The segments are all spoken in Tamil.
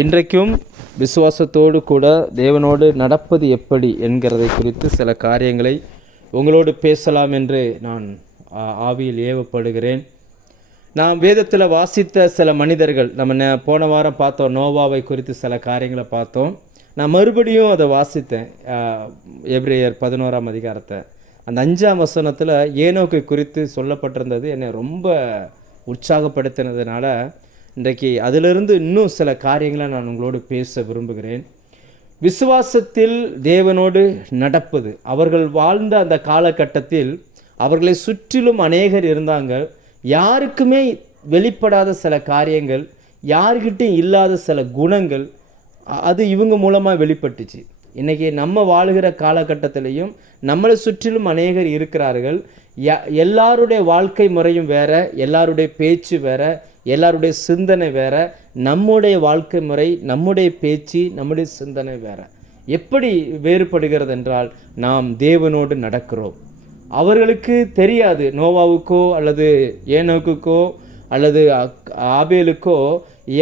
இன்றைக்கும் விசுவாசத்தோடு கூட தேவனோடு நடப்பது எப்படி என்கிறதை குறித்து சில காரியங்களை உங்களோடு பேசலாம் என்று நான் ஆவியில் ஏவப்படுகிறேன். நாம் வேதத்தில் வாசித்த சில மனிதர்கள், நம்ம போன வாரம் பார்த்தோம், நோவாவை குறித்து சில காரியங்களை பார்த்தோம். நான் மறுபடியும் அதை வாசித்தேன், எபிரேயர் 11ஆம் அதிகாரத்தை. அந்த 5ஆம் வசனத்தில் ஏனோக்கை குறித்து சொல்லப்பட்டிருந்தது என்னை ரொம்ப உற்சாகப்படுத்தினதுனால இன்றைக்கு அதிலிருந்து இன்னும் சில காரியங்களை நான் உங்களோடு பேச விரும்புகிறேன். விசுவாசத்தில் தேவனோடு நடப்பது. அவர்கள் வாழ்ந்த அந்த காலகட்டத்தில் அவர்களை சுற்றிலும் அநேகர் இருந்தாங்க. யாருக்குமே வெளிப்படாத சில காரியங்கள், யாருக்கிட்டையும் இல்லாத சில குணங்கள், அது இவங்க மூலமாக வெளிப்பட்டுச்சு. இன்றைக்கி நம்ம வாழ்கிற காலகட்டத்திலையும் நம்மளை சுற்றிலும் அநேகர் இருக்கிறார்கள். எல்லாருடைய வாழ்க்கை முறையும் வேறு, எல்லாருடைய பேச்சு வேறு, எல்லாருடைய சிந்தனை வேறு. நம்முடைய வாழ்க்கை முறை, நம்முடைய பேச்சு, நம்முடைய சிந்தனை வேறு. எப்படி வேறுபடுகிறது என்றால், நாம் தேவனோடு நடக்கிறோம். அவர்களுக்கு தெரியாது, நோவாவுக்கோ அல்லது ஏனோக்குக்கோ அல்லது ஆபேலுக்கோ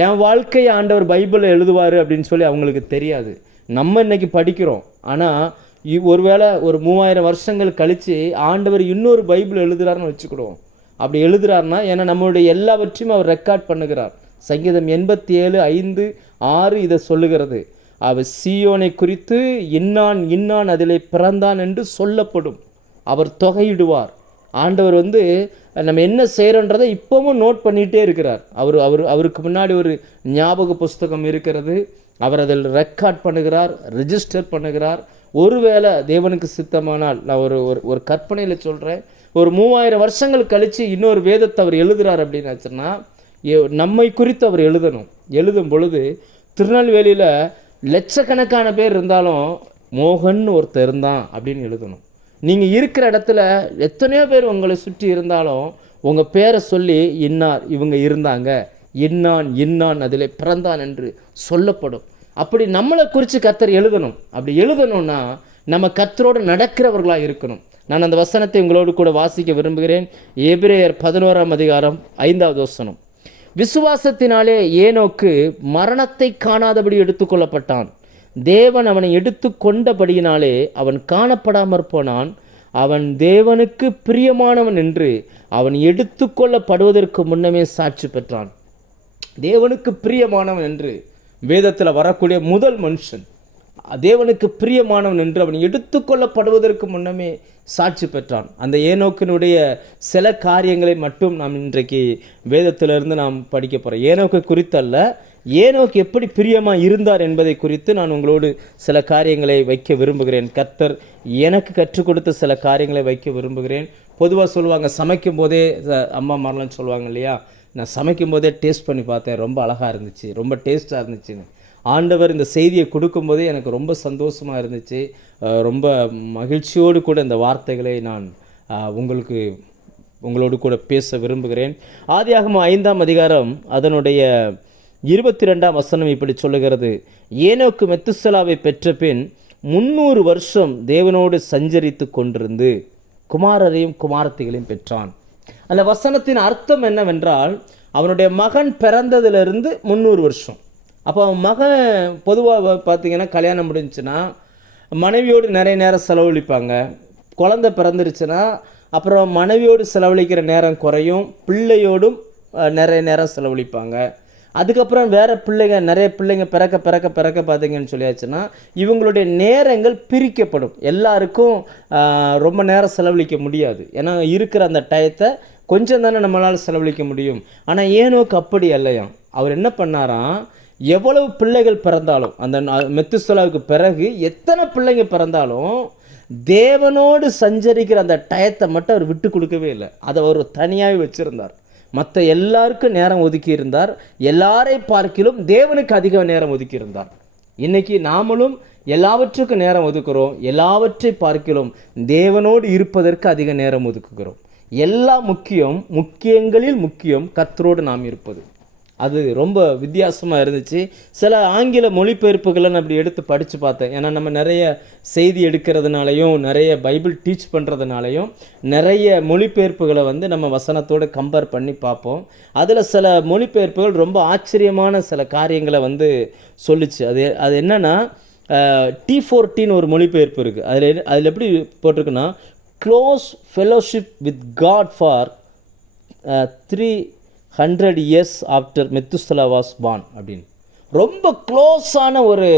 என் வாழ்க்கையை ஆண்டவர் பைபிளில் எழுதுவார் அப்படின்னு சொல்லி அவங்களுக்கு தெரியாது. நம்ம இன்னைக்கு படிக்கிறோம். ஆனால் ஒருவேளை ஒரு 3000 வருஷங்கள் கழித்து ஆண்டவர் இன்னொரு பைபிள் எழுதுகிறாருன்னு வச்சுக்கிடுவோம். அப்படி எழுதுகிறாருன்னா, ஏன்னா நம்மளுடைய எல்லாவற்றையும் அவர் ரெக்கார்ட் பண்ணுகிறார். சங்கீதம் 87:5-6 இதை சொல்லுகிறது. அவர் சீயோனை குறித்து இன்னான் இன்னான் அதிலே பிறந்தான் என்று சொல்லப்படும், அவர் தொகையிடுவார். ஆண்டவர் நம்ம என்ன செய்கிறோன்றதை இப்போவும் நோட் பண்ணிகிட்டே இருக்கிறார். அவருக்கு முன்னாடி ஒரு ஞாபக புஸ்தகம் இருக்கிறது. அவர் அதில் ரெக்கார்ட் பண்ணுகிறார், ரெஜிஸ்டர் பண்ணுகிறார். ஒருவேளை தேவனுக்கு சித்தமானால், நான் ஒரு கற்பனையில் சொல்கிறேன், ஒரு 3000 வருஷங்கள் கழித்து இன்னொரு வேதத்தை அவர் எழுதுகிறார் அப்படின்னாச்சுன்னா, நம்மை குறித்து அவர் எழுதும் பொழுது திருநெல்வேலியில் லட்சக்கணக்கான பேர் இருந்தாலும் மோகன் ஒருத்தர் இருந்தான் அப்படின்னு எழுதணும். நீங்கள் இருக்கிற இடத்துல எத்தனையோ பேர் உங்களை சுற்றி இருந்தாலும் உங்கள் பேரை சொல்லி இன்னார் இவங்க இருந்தாங்க, இன்னான் இன்னான் அதில் பிறந்தான் என்று சொல்லப்படும். அப்படி நம்மளை குறித்து கர்த்தர் எழுதணும். அப்படி எழுதணும்னா நம்ம கர்த்தரோடு நடக்கிறவர்களாக இருக்கணும். நான் அந்த வசனத்தை உங்களோடு கூட வாசிக்க விரும்புகிறேன். எபிரேயர் 11ஆம் அதிகாரம் 5வது வசனம். விசுவாசத்தினாலே ஏனோக்கு மரணத்தை காணாதபடி எடுத்துக்கொள்ளப்பட்டான். தேவன் அவனை எடுத்து கொண்டபடியினாலே அவன் காணப்படாமற் போனான். அவன் தேவனுக்கு பிரியமானவன் என்று அவன் எடுத்துக்கொள்ளப்படுவதற்கு முன்னமே சாட்சி பெற்றான். தேவனுக்கு பிரியமானவன் என்று வேதத்தில் வரக்கூடிய முதல் மனுஷன், தேவனுக்கு பிரியமானவன் என்று அவன் எடுத்துக்கொள்ளப்படுவதற்கு முன்னமே சாட்சி பெற்றான். அந்த ஏனோக்கினுடைய சில காரியங்களை மட்டும் நாம் இன்றைக்கு வேதத்திலிருந்து நாம் படிக்க போகிறோம். ஏனோக்கு குறித்தல்ல, ஏனோக்கு எப்படி பிரியமாக இருந்தார் என்பதை குறித்து நான் உங்களோடு சில காரியங்களை வைக்க விரும்புகிறேன். கர்த்தர் எனக்கு கற்றுக் கொடுத்த சில காரியங்களை வைக்க விரும்புகிறேன். பொதுவாக சொல்லுவாங்க, சமைக்கும் போதே அம்மா மாரெலாம் சொல்லுவாங்க இல்லையா, நான் சமைக்கும் போதே டேஸ்ட் பண்ணி பார்த்தேன், ரொம்ப அழகாக இருந்துச்சு, ரொம்ப டேஸ்ட்டாக இருந்துச்சுன்னு. ஆண்டவர் இந்த செய்தியை கொடுக்கும்போதே எனக்கு ரொம்ப சந்தோஷமாக இருந்துச்சு. ரொம்ப மகிழ்ச்சியோடு கூட இந்த வார்த்தைகளை நான் உங்களோடு கூட பேச விரும்புகிறேன். ஆதியாகமம் 5ஆம் அதிகாரம் அதனுடைய 22ஆம் வசனம் இப்படி சொல்லுகிறது. ஏனோக்கு மெத்துசலாவை பெற்ற பின் 300 வருஷம் தேவனோடு சஞ்சரித்து கொண்டிருந்து குமாரரையும் குமாரத்திகளையும் பெற்றான். அந்த வசனத்தின் அர்த்தம் என்னவென்றால், அவனுடைய மகன் பிறந்ததிலிருந்து 300 வருஷம். அப்போ அவன் மகன் பொதுவாக பார்த்திங்கன்னா கல்யாணம் முடிஞ்சுன்னா மனைவியோடு நிறைய நேரம் செலவழிப்பாங்க. குழந்தை பிறந்துருச்சுன்னா அப்புறம் மனைவியோடு செலவழிக்கிற நேரம் குறையும், பிள்ளையோடும் நிறைய நேரம் செலவழிப்பாங்க. அதுக்கப்புறம் வேறு நிறைய பிள்ளைங்க பிறக்க பார்த்திங்கன்னு சொல்லியாச்சுன்னா இவங்களுடைய நேரங்கள் பிரிக்கப்படும். எல்லாருக்கும் ரொம்ப நேரம் செலவழிக்க முடியாது. ஏன்னா இருக்கிற அந்த டயத்தை கொஞ்சம் தானே நம்மளால் செலவழிக்க முடியும். ஆனால் ஏனோக்கு அப்படி இல்லையாம். அவர் என்ன பண்ணாராம், எவ்வளவு பிள்ளைகள் பிறந்தாலும், அந்த மெத்துசலாவுக்கு பிறகு எத்தனை பிள்ளைங்க பிறந்தாலும் தேவனோடு சஞ்சரிக்கிற அந்த டயத்தை மட்டும் அவர் விட்டு கொடுக்கவே இல்லை. அதை அவர் தனியாகவே வச்சுருந்தார். மற்ற எல்லாருக்கும் நேரம் ஒதுக்கி இருந்தார். எல்லாரை பார்க்கிலும் தேவனுக்கு அதிக நேரம் ஒதுக்கி இருந்தார். இன்றைக்கி நாமளும் எல்லாவற்றுக்கும் நேரம் ஒதுக்குறோம். எல்லாவற்றை பார்க்கிலும் தேவனோடு இருப்பதற்கு அதிக நேரம் ஒதுக்குகிறோம். எல்லா முக்கியங்களில் முக்கியம் கர்த்தரோடு நாம் இருப்பது. அது ரொம்ப வித்தியாசமாக இருந்துச்சு. சில ஆங்கில மொழிபெயர்ப்புகளை நான் அப்படி எடுத்து படித்து பார்த்தேன். ஏன்னா நம்ம நிறைய செய்தி எடுக்கிறதுனாலையும் நிறைய பைபிள் டீச் பண்ணுறதுனாலையும் நிறைய மொழிபெயர்ப்புகளை வந்து நம்ம வசனத்தோடு கம்பேர் பண்ணி பார்ப்போம். அதில் சில மொழிபெயர்ப்புகள் ரொம்ப ஆச்சரியமான சில காரியங்களை வந்து சொல்லிச்சு. அது என்னென்னா T14 ஒரு மொழிபெயர்ப்பு இருக்குது. அதில் எப்படி போட்டிருக்குன்னா, close fellowship with God for 300 years after Methuselah was born அப்படின்னு. ரொம்ப க்ளோஸான ஒரு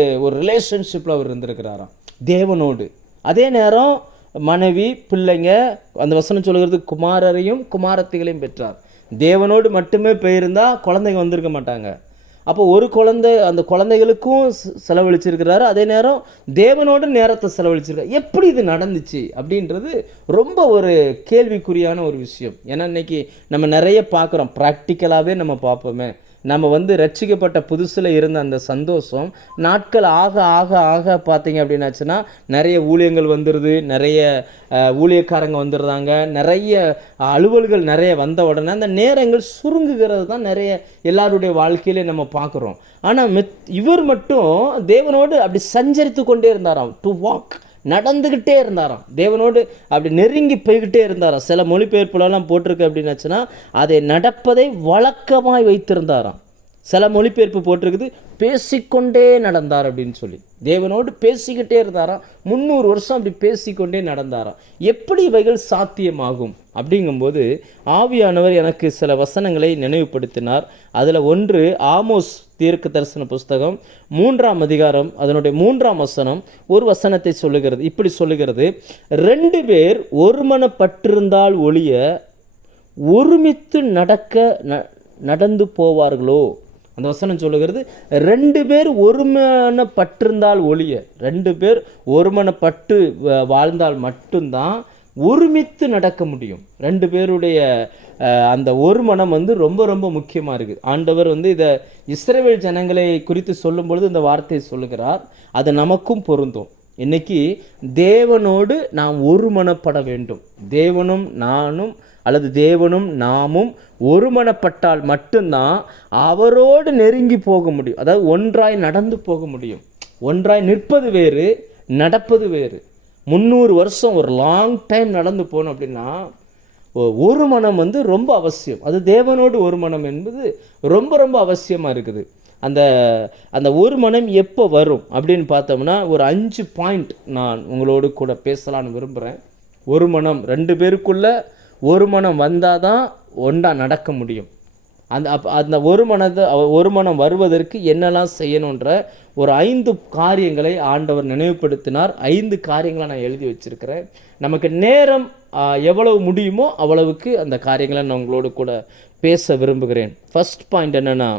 ரிலேஷன்ஷிப்பில் அவர் இருந்திருக்கிறாராம் தேவனோடு. அதே நேரம் மனைவி, பிள்ளைங்க, அந்த வசனம் சொல்கிறது குமாரரையும் குமாரத்திகளையும் பெற்றார். தேவனோடு மட்டுமே போயிருந்தால் குழந்தைங்க வந்திருக்க மாட்டாங்க. அப்போ ஒரு குழந்தை, அந்த குழந்தைகளுக்கும் செலவழிச்சிருக்கிறாரு, அதே நேரம் தேவனோட நேரத்தை செலவழிச்சிருக்காரு. எப்படி இது நடந்துச்சு அப்படின்றது ரொம்ப ஒரு கேள்விக்குறியான ஒரு விஷயம். ஏன்னா இன்னைக்கு நம்ம நிறைய பார்க்குறோம், ப்ராக்டிக்கலாகவே நம்ம பார்ப்போமே. நம்ம வந்து ரட்சிக்கப்பட்ட புதுசில் இருந்த அந்த சந்தோஷம் நாட்கள் ஆக ஆக ஆக பார்த்தீங்க அப்படின்னாச்சுன்னா நிறைய ஊழியங்கள் வந்துடுது, நிறைய ஊழியக்காரங்க வந்துடுறாங்க, நிறைய அலுவல்கள் நிறைய வந்த உடனே அந்த நேரங்கள் சுருங்குகிறது தான் நிறைய எல்லாருடைய வாழ்க்கையிலே நம்ம பார்க்குறோம். ஆனால் இவர் மட்டும் தேவனோடு அப்படி சஞ்சரித்து கொண்டே இருந்தாராம். டு வாக், நடந்துக்கிட்டே இருந்தாராம், தேவனோடு அப்படி நெருங்கி போய்கிட்டே இருந்தாராம். சில மொழிபெயர்ப்புலலாம் போட்டிருக்கு அப்படின்னாச்சுன்னா அதை நடப்பதை வழக்கமாய் வைத்திருந்தாராம். சில மொழிபெயர்ப்பு போட்டிருக்குது பேசிக்கொண்டே நடந்தார் அப்படின்னு சொல்லி. தேவனோடு பேசிக்கிட்டே இருந்தாராம். 300 வருஷம் அப்படி பேசிக்கொண்டே நடந்தாராம். எப்படி இவைகள் சாத்தியமாகும் அப்படிங்கும்போது ஆவியானவர் எனக்கு சில வசனங்களை நினைவுபடுத்தினார். அதில் ஒன்று ஆமோஸ் தீர்க்க தரிசன புஸ்தகம் 3ஆம் அதிகாரம் அதனுடைய 3ஆம் வசனம் ஒரு வசனத்தை சொல்லுகிறது. இப்படி சொல்லுகிறது, 2 பேர் ஒருமனப்பட்டிருந்தால் ஒழிய ஒருமித்து நடந்து போவார்களோ. அந்த வசனம் சொல்லுகிறது 2 பேர் ஒருமனப்பட்டிருந்தால் ஒழிய, 2 பேர் ஒருமனப்பட்டு வாழ்ந்தால் மட்டும்தான் ஒருமித்து நடக்க முடியும். 2 பேருடைய அந்த ஒரு மனம் வந்து ரொம்ப ரொம்ப முக்கியமாக இருக்குது. ஆண்டவர் வந்து இதை இஸ்ரவேல் ஜனங்களை குறித்து சொல்லும் பொழுது இந்த வார்த்தையை சொல்லுகிறார். அது நமக்கும் பொருந்தும். இன்னைக்கு தேவனோடு நாம் ஒருமனப்பட வேண்டும். தேவனும் நானும் அல்லது தேவனும் நாமும் ஒருமனப்பட்டால் மட்டும்தான் அவரோடு நெருங்கி போக முடியும். அதாவது ஒன்றாய் நடந்து போக முடியும். ஒன்றாய் நிற்பது வேறு, நடப்பது வேறு. 300 வருஷம் ஒரு லாங் டைம் நடந்து போகணும் அப்படின்னா ஒரு மனம் வந்து ரொம்ப அவசியம். அது தேவனோடு ஒரு மனம் என்பது ரொம்ப ரொம்ப அவசியமாக இருக்குது. அந்த ஒரு மனம் எப்போ வரும் அப்படின்னு பார்த்தோம்னா ஒரு 5 பாயிண்ட் நான் உங்களோடு கூட பேசலான்னு விரும்புகிறேன். ஒரு மனம், 2 பேருக்குள்ள ஒரு மனம் வந்தால் தான் ஒன்றா நடக்க முடியும். அந்த ஒரு மனம் வருவதற்கு என்னெல்லாம் செய்யணுன்ற ஒரு 5 காரியங்களை ஆண்டவர் நினைவுபடுத்தினார். 5 காரியங்களை நான் எழுதி வச்சிருக்கிறேன். நமக்கு நேரம் எவ்வளவு முடியுமோ அவ்வளவுக்கு அந்த காரியங்களை நான் உங்களோடு கூட பேச விரும்புகிறேன். ஃபர்ஸ்ட் பாயிண்ட் என்னன்னா,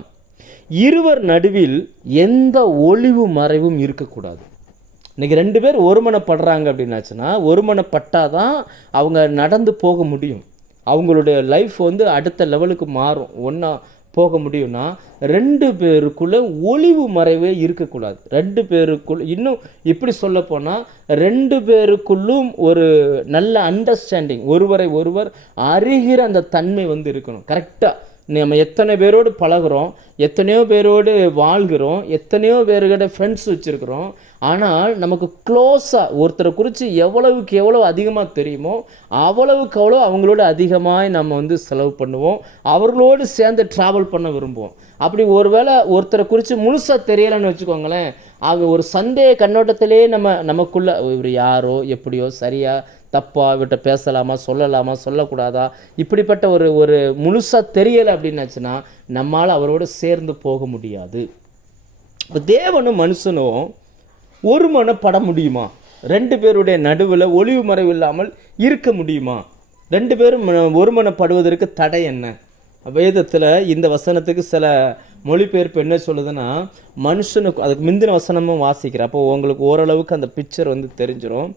இருவர் நடுவில் எந்த ஒளிவு மறைவும் இருக்கக்கூடாது. இன்னைக்கு 2 பேர் ஒருமனப்படுறாங்க அப்படின்னாச்சுன்னா, ஒருமனப்பட்டாதான் அவங்க நடந்து போக முடியும். அவங்களுடைய லைஃப் வந்து அடுத்த லெவலுக்கு மாறும். ஒன்றா போக முடியும்னா 2 பேருக்குள்ள ஒளிவு மறைவே இருக்கக்கூடாது. 2 பேருக்குள்ள, இன்னும் இப்படி சொல்ல போனால் 2 பேருக்குள்ளும் ஒரு நல்ல அண்டர்ஸ்டாண்டிங், ஒருவரை ஒருவர் அறிகிற அந்த தன்மை வந்து இருக்கணும். கரெக்டாக நம்ம எத்தனை பேரோடு பழகிறோம், எத்தனையோ பேரோடு வாழ்கிறோம், எத்தனையோ பேர்கிட்ட ஃப்ரெண்ட்ஸ் வச்சுருக்கிறோம். ஆனால் நமக்கு க்ளோஸாக ஒருத்தரை குறித்து எவ்வளவுக்கு எவ்வளோ அதிகமாக தெரியுமோ அவ்வளவுக்கு அவ்வளோ அவங்களோட அதிகமாக நம்ம வந்து செலவு பண்ணுவோம், அவர்களோடு சேர்ந்து ட்ராவல் பண்ண விரும்புவோம். அப்படி ஒருவேளை ஒருத்தரை குறித்து முழுசாக தெரியலைன்னு வச்சுக்கோங்களேன், அவங்க ஒரு சந்தேக கண்ணோட்டத்திலே நமக்குள்ள இவர் யாரோ எப்படியோ சரியா தப்பா இவர்கிட்ட பேசலாமா சொல்லலாமா சொல்லக்கூடாதா இப்படிப்பட்ட ஒரு முழுசாக தெரியலை அப்படின்னாச்சுன்னா நம்மால் அவரோடு சேர்ந்து போக முடியாது. இப்போ தேவனும் மனுஷனும் ஒரு மனப்பட முடியுமா? 2 பேருடைய நடுவில் ஒளிவு மறைவு இல்லாமல் இருக்க முடியுமா? 2 பேரும் ஒருமனப்படுவதற்கு தடை என்ன? வேதத்தில் இந்த வசனத்துக்கு சில மொழிபெயர்ப்பு என்ன சொல்லுதுன்னா, மனுஷனுக்கு, அதுக்கு முந்தின வசனமும் வாசிக்கிறேன், அப்போ உங்களுக்கு ஓரளவுக்கு அந்த பிக்சர் வந்து தெரிஞ்சிடும்.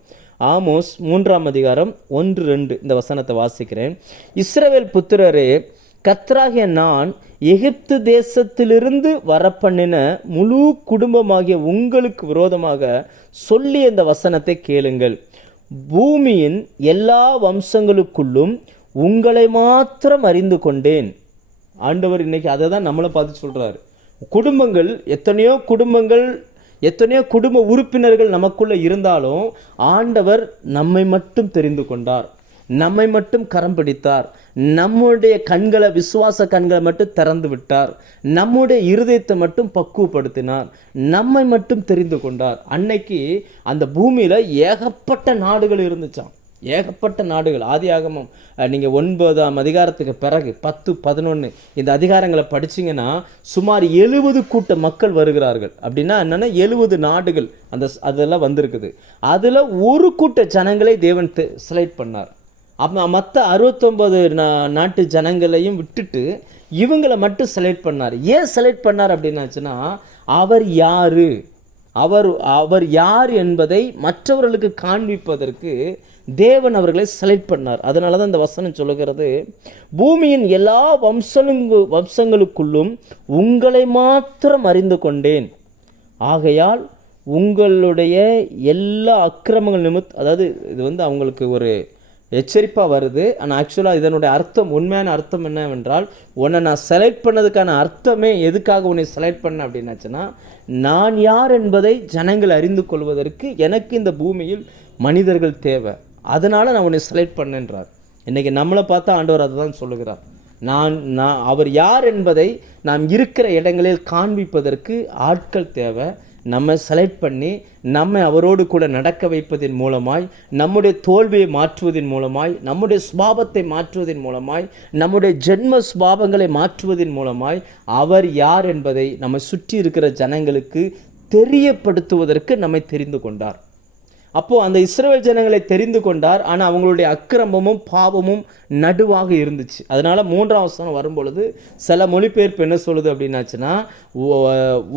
ஆமோஸ் 3ஆம் அதிகாரம் 1-2 இந்த வசனத்தை வாசிக்கிறேன். இஸ்ரவேல் புத்திரரே, கர்த்தராகிய நான் எகிப்து தேசத்திலிருந்து வரப்பண்ணின முழு குடும்பமாகிய உங்களுக்கு விரோதமாக சொல்லிய இந்த வசனத்தை கேளுங்கள். பூமியின் எல்லா வம்சங்களுக்குள்ளும் உங்களை மாத்திரம் அறிந்து கொண்டேன். ஆண்டவர் இன்னைக்கு அதை தான் நம்மளை பார்த்து சொல்கிறாரு. குடும்பங்கள் எத்தனையோ குடும்ப உறுப்பினர்கள் நமக்குள்ளே இருந்தாலும் ஆண்டவர் நம்மை மட்டும் தெரிந்து கொண்டார், நம்மை மட்டும் கரம் பிடித்தார், நம்முடைய கண்களை, விசுவாச கண்களை மட்டும் திறந்து விட்டார், நம்முடைய இருதயத்தை மட்டும் பக்குவப்படுத்தினார், நம்மை மட்டும் தெரிந்து கொண்டார். அன்னைக்கு அந்த பூமியில் ஏகப்பட்ட நாடுகள் இருந்துச்சாம், ஏகப்பட்ட நாடுகள். ஆதியாகமம் நீங்கள் 9ஆம் அதிகாரத்துக்கு பிறகு 10, 11 இந்த அதிகாரங்களை படிச்சிங்கன்னா சுமார் 70 கூட்ட மக்கள் வருகிறார்கள். அப்படின்னா என்னென்னா 70 நாடுகள் அதெல்லாம் வந்திருக்குது. அதில் ஒரு கூட்ட ஜனங்களை தேவன் செலக்ட் பண்ணார். அப்போ மற்ற 69 நாட்டு ஜனங்களையும் விட்டுட்டு இவங்களை மட்டும் செலக்ட் பண்ணார். ஏன் செலக்ட் பண்ணார் அப்படின்னாச்சுன்னா, அவர் யார் என்பதை மற்றவர்களுக்கு காண்பிப்பதற்கு தேவன் அவர்களை செலக்ட் பண்ணார். அதனால தான் இந்த வசனம் சொல்லுகிறது, பூமியின் எல்லா வம்சங்களுக்குள்ளும் உங்களை மாத்திரம் அறிந்து கொண்டேன், ஆகையால் உங்களுடைய எல்லா அக்கிரமங்கள் அதாவது இது அவங்களுக்கு ஒரு எச்சரிப்பாக வருது. ஆனால் ஆக்சுவலாக இதனுடைய அர்த்தம், உண்மையான அர்த்தம் என்னவென்றால், உன்னை நான் செலக்ட் பண்ணதுக்கான அர்த்தமே எதுக்காக உன்னை செலக்ட் பண்ண அப்படின்னாச்சுன்னா, நான் யார் என்பதை ஜனங்கள் அறிந்து கொள்வதற்கு எனக்கு இந்த பூமியில் மனிதர்கள் தேவை, அதனால் நான் உன்னை செலக்ட் பண்ணேன்றார். இன்றைக்கி நம்மளை பார்த்தா ஆண்டவர் அதை தான் சொல்லுகிறார். அவர் யார் என்பதை நாம் இருக்கிற இடங்களில் காண்பிப்பதற்கு ஆட்கள் தேவை. நம்ம செலக்ட் பண்ணி நம்மை அவரோடு கூட நடக்க வைப்பதன் மூலமாய், நம்முடைய தோல்வியை மாற்றுவதன் மூலமாய், நம்முடைய சுபாவத்தை மாற்றுவதன் மூலமாய், நம்முடைய ஜென்ம சுபாவங்களை மாற்றுவதன் மூலமாய் அவர் யார் என்பதை நம்மை சுற்றி இருக்கிற ஜனங்களுக்கு தெரியப்படுத்துவதற்கு நம்மை தெரிந்து கொண்டார். அப்போது அந்த இஸ்ரவேல் ஜனங்களை தெரிந்து கொண்டார். ஆனால் அவங்களுடைய அக்கிரமமும் பாவமும் நடுவாக இருந்துச்சு. அதனால் 3ஆம் வசனம் வரும்பொழுது சில மொழிபெயர்ப்பு என்ன சொல்லுது அப்படின்னாச்சுன்னா,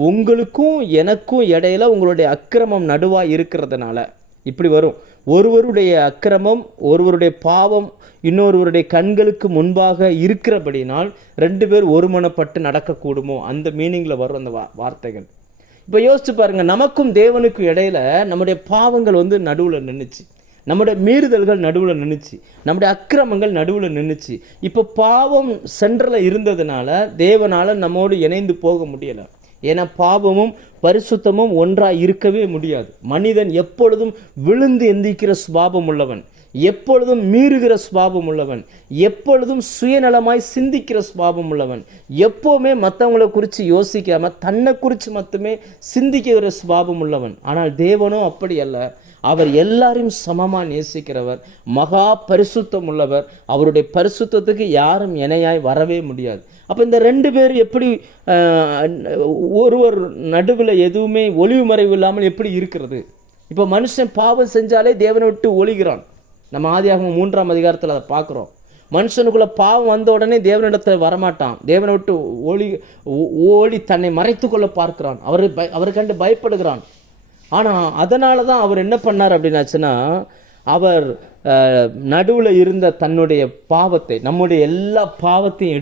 உங்களுக்கும் எனக்கும் இடையில உங்களுடைய அக்கிரமம் நடுவாக இருக்கிறதுனால இப்படி வரும். ஒருவருடைய அக்கிரமம், ஒருவருடைய பாவம் இன்னொருவருடைய கண்களுக்கு முன்பாக இருக்கிறபடினால் 2 பேர் ஒருமனப்பட்டு நடக்கக்கூடுமோ, அந்த மீனிங்கில் வரும் அந்த வார்த்தைகள். இப்போ யோசிச்சு பாருங்கள், நமக்கும் தேவனுக்கும் இடையில நம்முடைய பாவங்கள் நடுவில் நின்றுச்சு, நம்முடைய மீறுதல்கள் நடுவில் நின்றுச்சு, நம்முடைய அக்கிரமங்கள் நடுவில் நின்றுச்சு. இப்போ பாவம் சென்டரில் இருந்ததுனால தேவனால் நம்மோடு இணைந்து போக முடியலை. ஏன்னா பாவமும் பரிசுத்தமும் ஒன்றாக இருக்கவே முடியாது. மனிதன் எப்பொழுதும் விழுந்து எந்திக்கிற சுபாவம் உள்ளவன், எப்பொழுதும் மீறுகிற சுபாவம் உள்ளவன், எப்பொழுதும் சுயநலமாய் சிந்திக்கிற சுபாவம் உள்ளவன், எப்போவுமே மற்றவங்களை குறித்து யோசிக்காமல் தன்னை குறித்து மட்டுமே சிந்திக்கிற சுபாவம் உள்ளவன். ஆனால் தேவனோ அப்படி அல்ல. அவர் எல்லாரையும் சமமாக நேசிக்கிறவர், மகா பரிசுத்தம் உள்ளவர். அவருடைய பரிசுத்தத்துக்கு யாரும் இணையாய் வரவே முடியாது. அப்போ இந்த 2 பேர் எப்படி ஒருவர் நடுவில் எதுவுமே ஒளிவு மறைவு இல்லாமல் எப்படி இருக்கிறது? இப்போ மனுஷன் பாவம் செஞ்சாலே தேவனை விட்டு ஒளிகிறான். நம்ம ஆதியாகமம் 3ஆம் அதிகாரத்தில் அதை பார்க்குறோம். மனுஷனுக்குள்ளே பாவம் வந்த உடனே தேவனிடத்தில் வரமாட்டான், தேவனை விட்டு ஓடி தன்னை மறைத்து கொள்ள பார்க்கிறான், அவரை கண்டு பயப்படுகிறான். ஆனால் அதனால தான் அவர் என்ன பண்ணார் அப்படின்னாச்சுன்னா, அவர் நடுவில் இருந்த தன்னுடைய பாவத்தை, நம்முடைய எல்லா பாவத்தையும்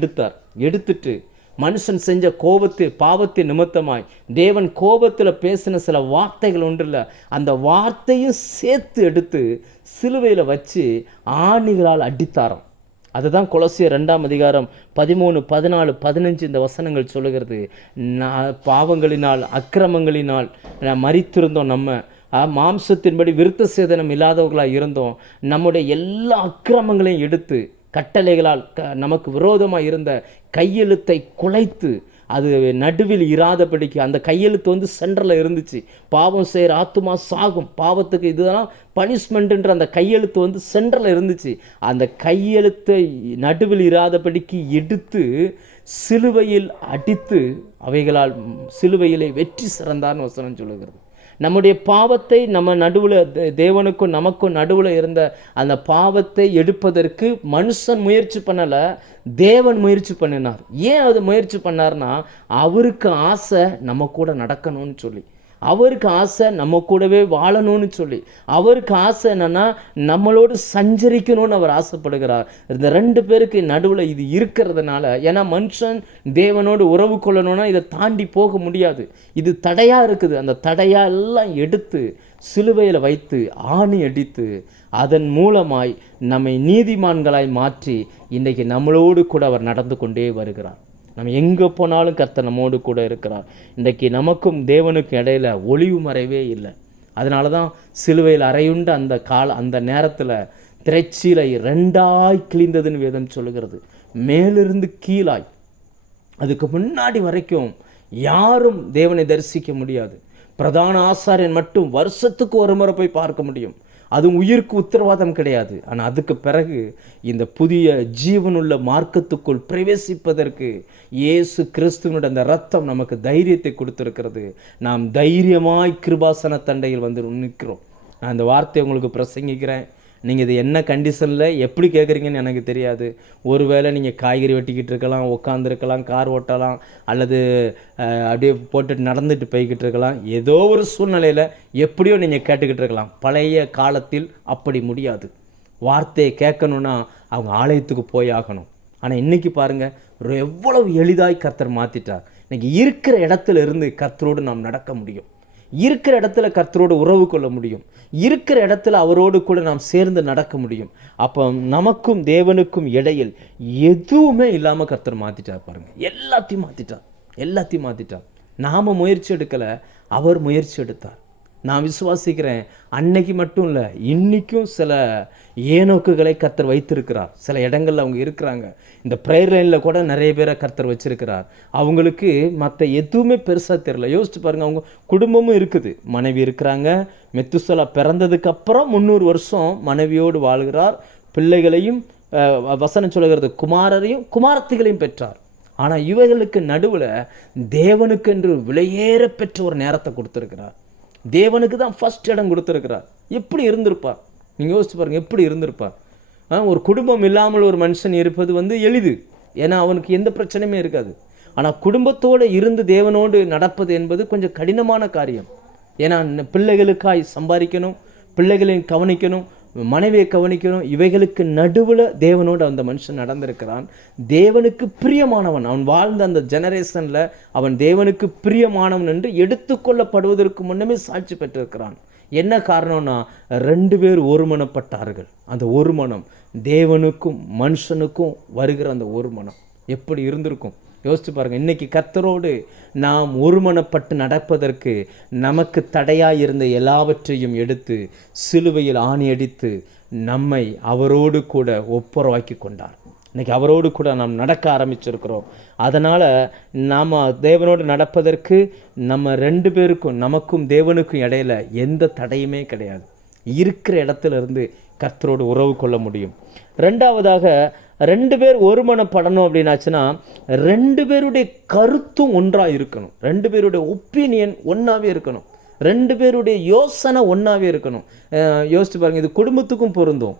எடுத்துட்டு மனுஷன் செஞ்ச பாவத்தின் நிமித்தமாய் தேவன் கோபத்தில் பேசின சில வார்த்தைகள் ஒன்றில்ல, அந்த வார்த்தையும் சேர்த்து எடுத்து சிலுவையில் வச்சு ஆணிகளால் அடித்தாராம். அதுதான் கொலோசியர் 2ஆம் அதிகாரம் 13, 14, 15 இந்த வசனங்கள் சொல்லுகிறது. பாவங்களினால் அக்கிரமங்களினால் மரித்திருந்தோம், நம்ம மாம்சத்தின்படி விருத்த சேதனம் இல்லாதவர்களாக இருந்தோம். நம்முடைய எல்லா அக்கிரமங்களையும் எடுத்து கட்டளைகளால் நமக்கு விரோதமாக இருந்த கையெழுத்தை குலைத்து அது நடுவில் இராதபடிக்கு, அந்த கையெழுத்து சென்டரில் இருந்துச்சு. பாவம் செய்கிற ஆத்துமா சாகும், பாவத்துக்கு இதுதான் பனிஷ்மெண்ட்டுன்ற அந்த கையெழுத்து சென்டரில் இருந்துச்சு. அந்த கையெழுத்தை நடுவில் இராதபடிக்கு எடுத்து சிலுவையில் அடித்து அவைகளால் சிலுவையிலே வெற்றி சிறந்தார்னு வசனம் சொல்லுகிறது. நம்முடைய பாவத்தை நம்ம நடுவில், தேவனுக்கும் நமக்கும் நடுவில் இருந்த அந்த பாவத்தை எடுப்பதற்கு மனுஷன் முயற்சி பண்ணலை, தேவன் முயற்சி பண்ணினார். ஏன் அது முயற்சி பண்ணார்னா, அவருக்கு ஆசை நம்ம கூட நடக்கணும்னு சொல்லி, அவருக்கு ஆசை நம்ம கூடவே வாழணும்னு சொல்லி, அவருக்கு ஆசை என்னன்னா நம்மளோடு சஞ்சரிக்கணும்னு அவர் ஆசைப்படுகிறார். இந்த 2 பேருக்கு நடுவில் இது இருக்கிறதுனால, ஏன்னா மனுஷன் தேவனோடு உறவு கொள்ளணும்னா இதை தாண்டி போக முடியாது, இது தடையாக இருக்குது. அந்த தடையெல்லாம் எடுத்து சிலுவையில் வைத்து ஆணி அடித்து அதன் மூலமாய் நம்மை நீதிமான்களாய் மாற்றி இன்றைக்கு நம்மளோடு கூட அவர் நடந்து கொண்டே வருகிறார். நம்ம எங்கே போனாலும் கர்த்தர் நம்மோடு கூட இருக்கிறார். இன்றைக்கு நமக்கும் தேவனுக்கும் இடையில ஒளிவு மறைவே இல்லை. அதனால தான் சிலுவையில் அறையுண்ட அந்த நேரத்தில் திரைச்சீலை 2ஆய் கிழிந்ததுன்னு வேதம் சொல்லுகிறது. மேலிருந்து கீழாய். அதுக்கு முன்னாடி வரைக்கும் யாரும் தேவனை தரிசிக்க முடியாது. பிரதான ஆசாரியன் மட்டும் வருஷத்துக்கு ஒரு முறை போய் பார்க்க முடியும். அதுவும் உயிருக்கு உத்தரவாதம் கிடையாது. ஆனால் அதுக்கு பிறகு இந்த புதிய ஜீவனுள்ள மார்க்கத்துக்குள் பிரவேசிப்பதற்கு இயேசு கிறிஸ்துவனுடைய அந்த ரத்தம் நமக்கு தைரியத்தை கொடுத்திருக்கிறது. நாம் தைரியமாய் கிருபாசன தண்டையில் வந்து நிற்கிறோம். நான் அந்த வார்த்தையை உங்களுக்கு பிரசங்கிக்கிறேன். நீங்கள் இது என்ன கண்டிஷனில் எப்படி கேட்குறீங்கன்னு எனக்கு தெரியாது. ஒருவேளை நீங்கள் காய்கறி வெட்டிக்கிட்டு இருக்கலாம், உட்காந்துருக்கலாம், கார் ஓட்டலாம், அல்லது அப்படியே போட்டுட்டு நடந்துட்டு போய்கிட்டு இருக்கலாம். ஏதோ ஒரு சூழ்நிலையில் எப்படியோ நீங்கள் கேட்டுக்கிட்டு இருக்கலாம். பழைய காலத்தில் அப்படி முடியாது. வார்த்தையை கேட்கணுன்னா அவங்க ஆலயத்துக்கு போய் ஆகணும். ஆனால் இன்றைக்கி பாருங்கள், எவ்வளவு எளிதாய் கர்த்தர் மாற்றிட்டார். இன்றைக்கி இருக்கிற இடத்துல இருந்து கர்த்தரோடு நாம் நடக்க முடியும். இருக்கிற இடத்துல கர்த்தரோடு உறவு கொள்ள முடியும். இருக்கிற இடத்துல அவரோடு கூட நாம் சேர்ந்து நடக்க முடியும். அப்போ நமக்கும் தேவனுக்கும் இடையில் எதுவுமே இல்லாமல் கர்த்தர் மாற்றிட்டார். பாருங்கள், எல்லாத்தையும் மாற்றிட்டார். நாம் முயற்சி எடுக்கலை, அவர் முயற்சி எடுத்தார். நான் விசுவாசிக்கிறேன், அன்னைக்கு மட்டும் இல்லை, இன்றைக்கும் சில ஏனோக்குகளை கர்த்தர் வைத்திருக்கிறார். சில இடங்களில் அவங்க இருக்கிறாங்க. இந்த ப்ரேயர் லைனில் கூட நிறைய பேரை கர்த்தர் வச்சிருக்கிறார். அவங்களுக்கு மற்ற எதுவுமே பெருசாக தெரியல. யோசிச்சு பாருங்கள், அவங்க குடும்பமும் இருக்குது, மனைவி இருக்கிறாங்க. மெத்துசலா பிறந்ததுக்கு அப்புறம் 300 வருஷம் மனைவியோடு வாழ்கிறார். பிள்ளைகளையும் வசனம் சொல்லுகிறது குமாரரையும் குமாரத்திகளையும் பெற்றார். ஆனால் இவைகளுக்கு நடுவில் தேவனுக்கென்று விலையேற பெற்ற ஒரு நேரத்தை கொடுத்துருக்கிறார். தேவனுக்கு தான் ஃபர்ஸ்ட் இடம் கொடுத்துருக்கிறார். எப்படி இருந்திருப்பார் நீங்கள் யோசிச்சு பாருங்கள், எப்படி இருந்திருப்பார். ஒரு குடும்பம் இல்லாமல் ஒரு மனுஷன் இருப்பது எளிது. ஏன்னா அவனுக்கு எந்த பிரச்சனையுமே இருக்காது. ஆனால் குடும்பத்தோடு இருந்து தேவனோடு நடப்பது என்பது கொஞ்சம் கடினமான காரியம். ஏன்னா பிள்ளைகளுக்காய் சம்பாதிக்கணும், பிள்ளைகளையும் கவனிக்கணும், மனைவியை கவனிக்கணும். இவைகளுக்கு நடுவில் தேவனோடு அந்த மனுஷன் நடந்திருக்கிறான். தேவனுக்கு பிரியமானவன். அவன் வாழ்ந்த அந்த ஜெனரேஷனில் அவன் தேவனுக்கு பிரியமானவன் என்று எடுத்துக்கொள்ளப்படுவதற்கு முன்னமே சாட்சி பெற்றிருக்கிறான். என்ன காரணம்னா, 2 பேர் ஒருமனப்பட்டார்கள். அந்த ஒரு மனம் தேவனுக்கும் மனுஷனுக்கும் வருகிற அந்த ஒரு மனம் எப்படி இருந்திருக்கும் யோசிச்சு பாருங்கள். இன்றைக்கி கர்த்தரோடு நாம் ஒருமனப்பட்டு நடப்பதற்கு நமக்கு தடையாக இருந்த எல்லாவற்றையும் எடுத்து சிலுவையில் ஆணி அடித்து நம்மை அவரோடு கூட ஒப்புரவாக்கி கொண்டார். இன்றைக்கி அவரோடு கூட நாம் நடக்க ஆரம்பிச்சிருக்கிறோம். அதனால் நாம் தேவனோடு நடப்பதற்கு நம்ம 2 பேருக்கும் நமக்கும் தேவனுக்கும் இடையில எந்த தடையுமே கிடையாது. இருக்கிற இடத்துல இருந்து கர்த்தரோடு உறவு கொள்ள முடியும். 2வதாக 2 பேர் ஒருமனப்படணும் அப்படின்னாச்சுன்னா 2 பேருடைய கருத்தும் ஒன்றாக இருக்கணும். 2 பேருடைய ஒப்பீனியன் ஒன்றாவே இருக்கணும். 2 பேருடைய யோசனை ஒன்றாவே இருக்கணும். யோசிச்சு பாருங்கள், இது குடும்பத்துக்கும் பொருந்தும்,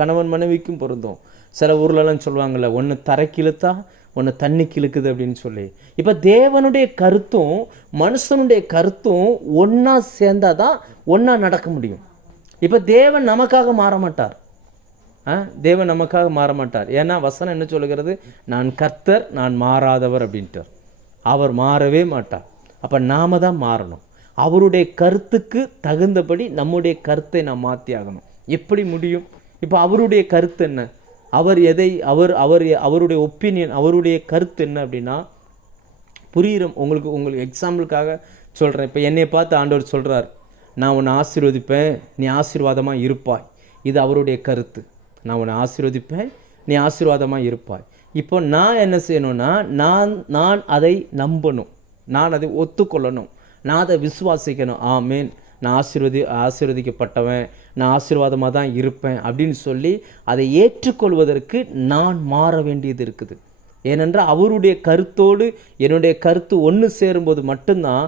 கணவன் மனைவிக்கும் பொருந்தும். சில ஊர்லலாம் சொல்லுவாங்கள்ல, ஒன்று தரைக்கு இழுத்தா ஒன்று தண்ணிக்கு இழுக்குது அப்படின்னு சொல்லி. இப்போ தேவனுடைய கருத்தும் மனுஷனுடைய கருத்தும் ஒன்றா சேர்ந்தாதான் ஒன்றா நடக்க முடியும். இப்போ தேவன் நமக்காக மாற மாட்டார். தேவன் நமக்காக மாற மாட்டார். ஏன்னா வசனம் என்ன சொல்லுகிறது, நான் கர்த்தர், நான் மாறாதவர் அப்படின்ட்டார். அவர் மாறவே மாட்டார். அப்போ நாம தான் மாறணும். அவருடைய கருத்துக்கு தகுந்தபடி நம்முடைய கருத்தை நாம் மாற்றி ஆகணும். எப்படி முடியும்? இப்போ அவருடைய கருத்து என்ன, அவருடைய ஒப்பீனியன், அவருடைய கருத்து என்ன அப்படின்னா புரியுற உங்களுக்கு எக்ஸாம்பிளுக்காக சொல்கிறேன். இப்போ என்னை பார்த்து ஆண்டவர் சொல்கிறார், நான் உன்னை ஆசீர்வதிப்பேன், நீ ஆசீர்வாதமாக இருப்பாய். இது அவருடைய கருத்து. நான் உன்னை ஆசீர்வதிப்பேன், நீ ஆசீர்வாதமாக இருப்பாய். இப்போ நான் என்ன செய்யணும்னா, நான் அதை நம்பணும், நான் அதை ஒத்துக்கொள்ளணும், நான் அதை விசுவாசிக்கணும். ஆமேன், நான் ஆசீர்வதிக்கப்பட்டவன், நான் ஆசீர்வாதமாக தான் இருப்பேன் அப்படின்னு சொல்லி அதை ஏற்றுக்கொள்வதற்கு நான் மாற வேண்டியது இருக்குது. ஏனென்றால் அவருடைய கருத்தோடு என்னுடைய கருத்து ஒன்று சேரும்போது மட்டும்தான்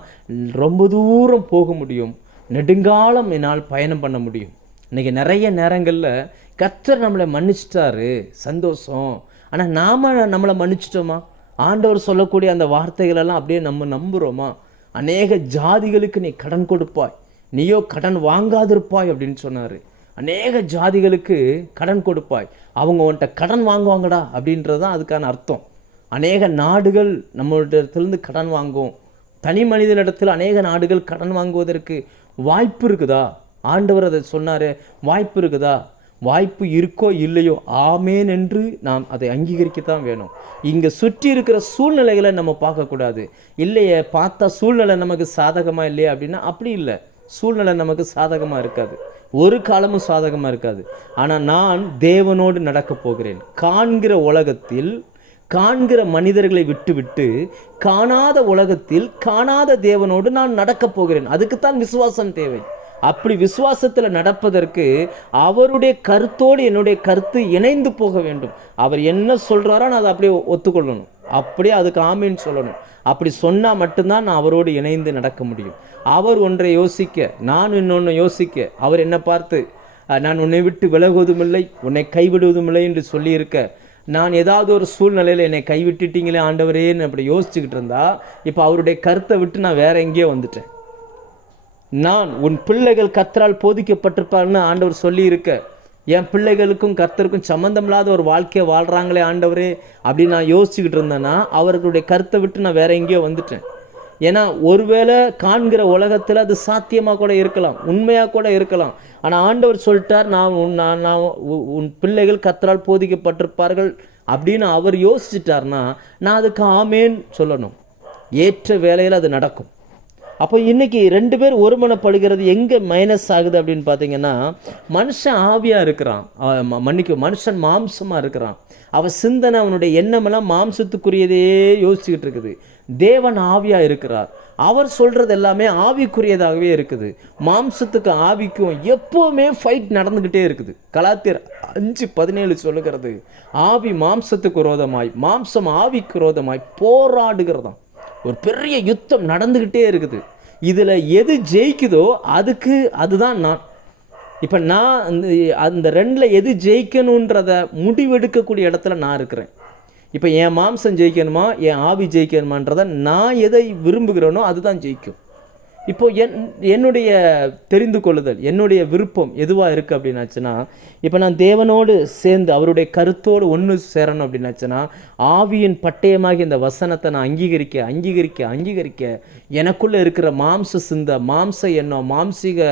ரொம்ப தூரம் போக முடியும், நெடுங்காலம் என்னால் பயணம் பண்ண முடியும். இன்றைக்கி நிறைய நேரங்களில் கர்த்தர் நம்மளை மன்னிச்சிட்டாரு, சந்தோஷம். ஆனால் நாம் நம்மளை மன்னிச்சிட்டோமா? ஆண்டவர் சொல்லக்கூடிய அந்த வார்த்தைகளெல்லாம் அப்படியே நம்ம நம்புகிறோமா? அநேக ஜாதிகளுக்கு நீ கடன் கொடுப்பாய், நீயோ கடன் வாங்காதிருப்பாய் அப்படின்னு சொன்னார். அநேக ஜாதிகளுக்கு கடன் கொடுப்பாய், அவங்க உன்கிட்ட கடன் வாங்குவாங்கடா அப்படின்றது தான் அதுக்கான அர்த்தம். அநேக நாடுகள் நம்மளிடத்திலிருந்து கடன் வாங்கும். தனி மனிதனிடத்தில் அநேக நாடுகள் கடன் வாங்குவதற்கு வாய்ப்பு இருக்குதா? ஆண்டவர் அதை சொன்னார், வாய்ப்பு இருக்குதா? வாய்ப்பு இருக்கோ இல்லையோ, ஆமேன் என்று நாம் அதை அங்கீகரிக்கத்தான் வேணும். இங்கே சுற்றி இருக்கிற சூழ்நிலைகளை நம்ம பார்க்கக்கூடாது. இல்லையே, பார்த்தா சூழ்நிலை நமக்கு சாதகமாக இல்லையா அப்படின்னா அப்படி இல்லை. சூழ்நிலை நமக்கு சாதகமாக இருக்காது, ஒரு காலமும் சாதகமாக இருக்காது. ஆனால் நான் தேவனோடு நடக்கப் போகிறேன். காண்கிற உலகத்தில் காண்கிற மனிதர்களை விட்டுவிட்டு காணாத உலகத்தில் காணாத தேவனோடு நான் நடக்கப் போகிறேன். அதுக்குத்தான் விசுவாசம் தேவை. அப்படி விசுவாசத்தில் நடப்பதற்கு அவருடைய கருத்தோடு என்னுடைய கருத்து இணைந்து போக வேண்டும். அவர் என்ன சொல்கிறாரோ நான் அதை அப்படியே ஒத்துக்கொள்ளணும், அப்படியே அதுக்கு ஆமீன் சொல்லணும். அப்படி சொன்னால் மட்டும்தான் நான் அவரோடு இணைந்து நடக்க முடியும். அவர் ஒன்றை யோசிக்க, நான் இன்னொன்று யோசிக்க, அவர் என்னை பார்த்து நான் உன்னை விட்டு விலகுவதுமில்லை, உன்னை கைவிடுவதுமில்லை என்று சொல்லியிருக்க, நான் ஏதாவது ஒரு சூழ்நிலையில் என்னை கைவிட்டுட்டீங்களே ஆண்டவரேன்னு அப்படி யோசிச்சுக்கிட்டு இருந்தா, இப்போ அவருடைய கருத்தை விட்டு நான் வேற எங்கேயோ வந்துட்டேன். நான் உன் பிள்ளைகள் கர்த்தரால் போதிக்கப்பட்டிருப்பார்னு ஆண்டவர் சொல்லி இருக்க, என் பிள்ளைகளுக்கும் கர்த்தருக்கும் சம்மந்தம் இல்லாத ஒரு வாழ்க்கையை வாழ்கிறாங்களே ஆண்டவரே அப்படின்னு நான் யோசிச்சுக்கிட்டு இருந்தேன்னா, அவர்களுடைய கருத்தை விட்டு நான் வேற எங்கேயோ வந்துட்டேன். ஏன்னா ஒருவேளை காண்கிற உலகத்தில் அது சாத்தியமாக கூட இருக்கலாம், உண்மையாக கூட இருக்கலாம். ஆனால் ஆண்டவர் சொல்லிட்டார், நான் உன் பிள்ளைகள் கர்த்தரால் போதிக்கப்பட்டிருப்பார்கள் அப்படின்னு அவர் யோசிச்சுட்டார்னா நான் அதுக்கு ஆமேன் சொல்லணும். ஏற்ற வேலையில் அது நடக்கும். அப்போ இன்னைக்கு 2 பேர் ஒருமனப்படுகிறது எங்கே மைனஸ் ஆகுது அப்படின்னு பார்த்தீங்கன்னா, மனுஷன் ஆவியாக இருக்கிறான், மனுஷன் மாம்சமாக இருக்கிறான். அவன் சிந்தனை, அவனுடைய எண்ணமெல்லாம் மாம்சத்துக்குரியதே யோசிச்சுக்கிட்டு இருக்குது. தேவன் ஆவியாக இருக்கிறார், அவர் சொல்கிறது எல்லாமே ஆவிக்குரியதாகவே இருக்குது. மாம்சத்துக்கு ஆவிக்கும் எப்போவுமே ஃபைட் நடந்துக்கிட்டே இருக்குது. கலாத்தியர் 5:17 சொல்லுகிறது, ஆவி மாம்சத்துக்கு விரோதமாய் மாம்சம் ஆவிக்கு விரோதமாய் போராடுகிறதாம். ஒரு பெரிய யுத்தம் நடந்துக்கிட்டே இருக்குது. இதில் எது ஜெயிக்குதோ அதுதான் நான். இப்போ நான் அந்த 2ல் எது ஜெயிக்கணுன்றத முடிவெடுக்கக்கூடிய இடத்துல நான் இருக்கிறேன். இப்போ என் மாம்சம் ஜெயிக்கணுமா, என் ஆவி ஜெயிக்கணுமான்றதை நான் எதை விரும்புகிறேனோ அதுதான் ஜெயிக்கும். இப்போ என்னுடைய தெரிந்து கொள்ளுதல், என்னுடைய விருப்பம் எதுவாக இருக்குது அப்படின்னாச்சுன்னா, இப்போ நான் தேவனோடு சேர்ந்து அவருடைய கருத்தோடு ஒன்று சேரணும் அப்படின்னாச்சுன்னா, ஆவியின் பட்டயமாகி இந்த வசனத்தை நான் அங்கீகரிக்க எனக்குள்ளே இருக்கிற மாம்ச எண்ணம், மாம்சீக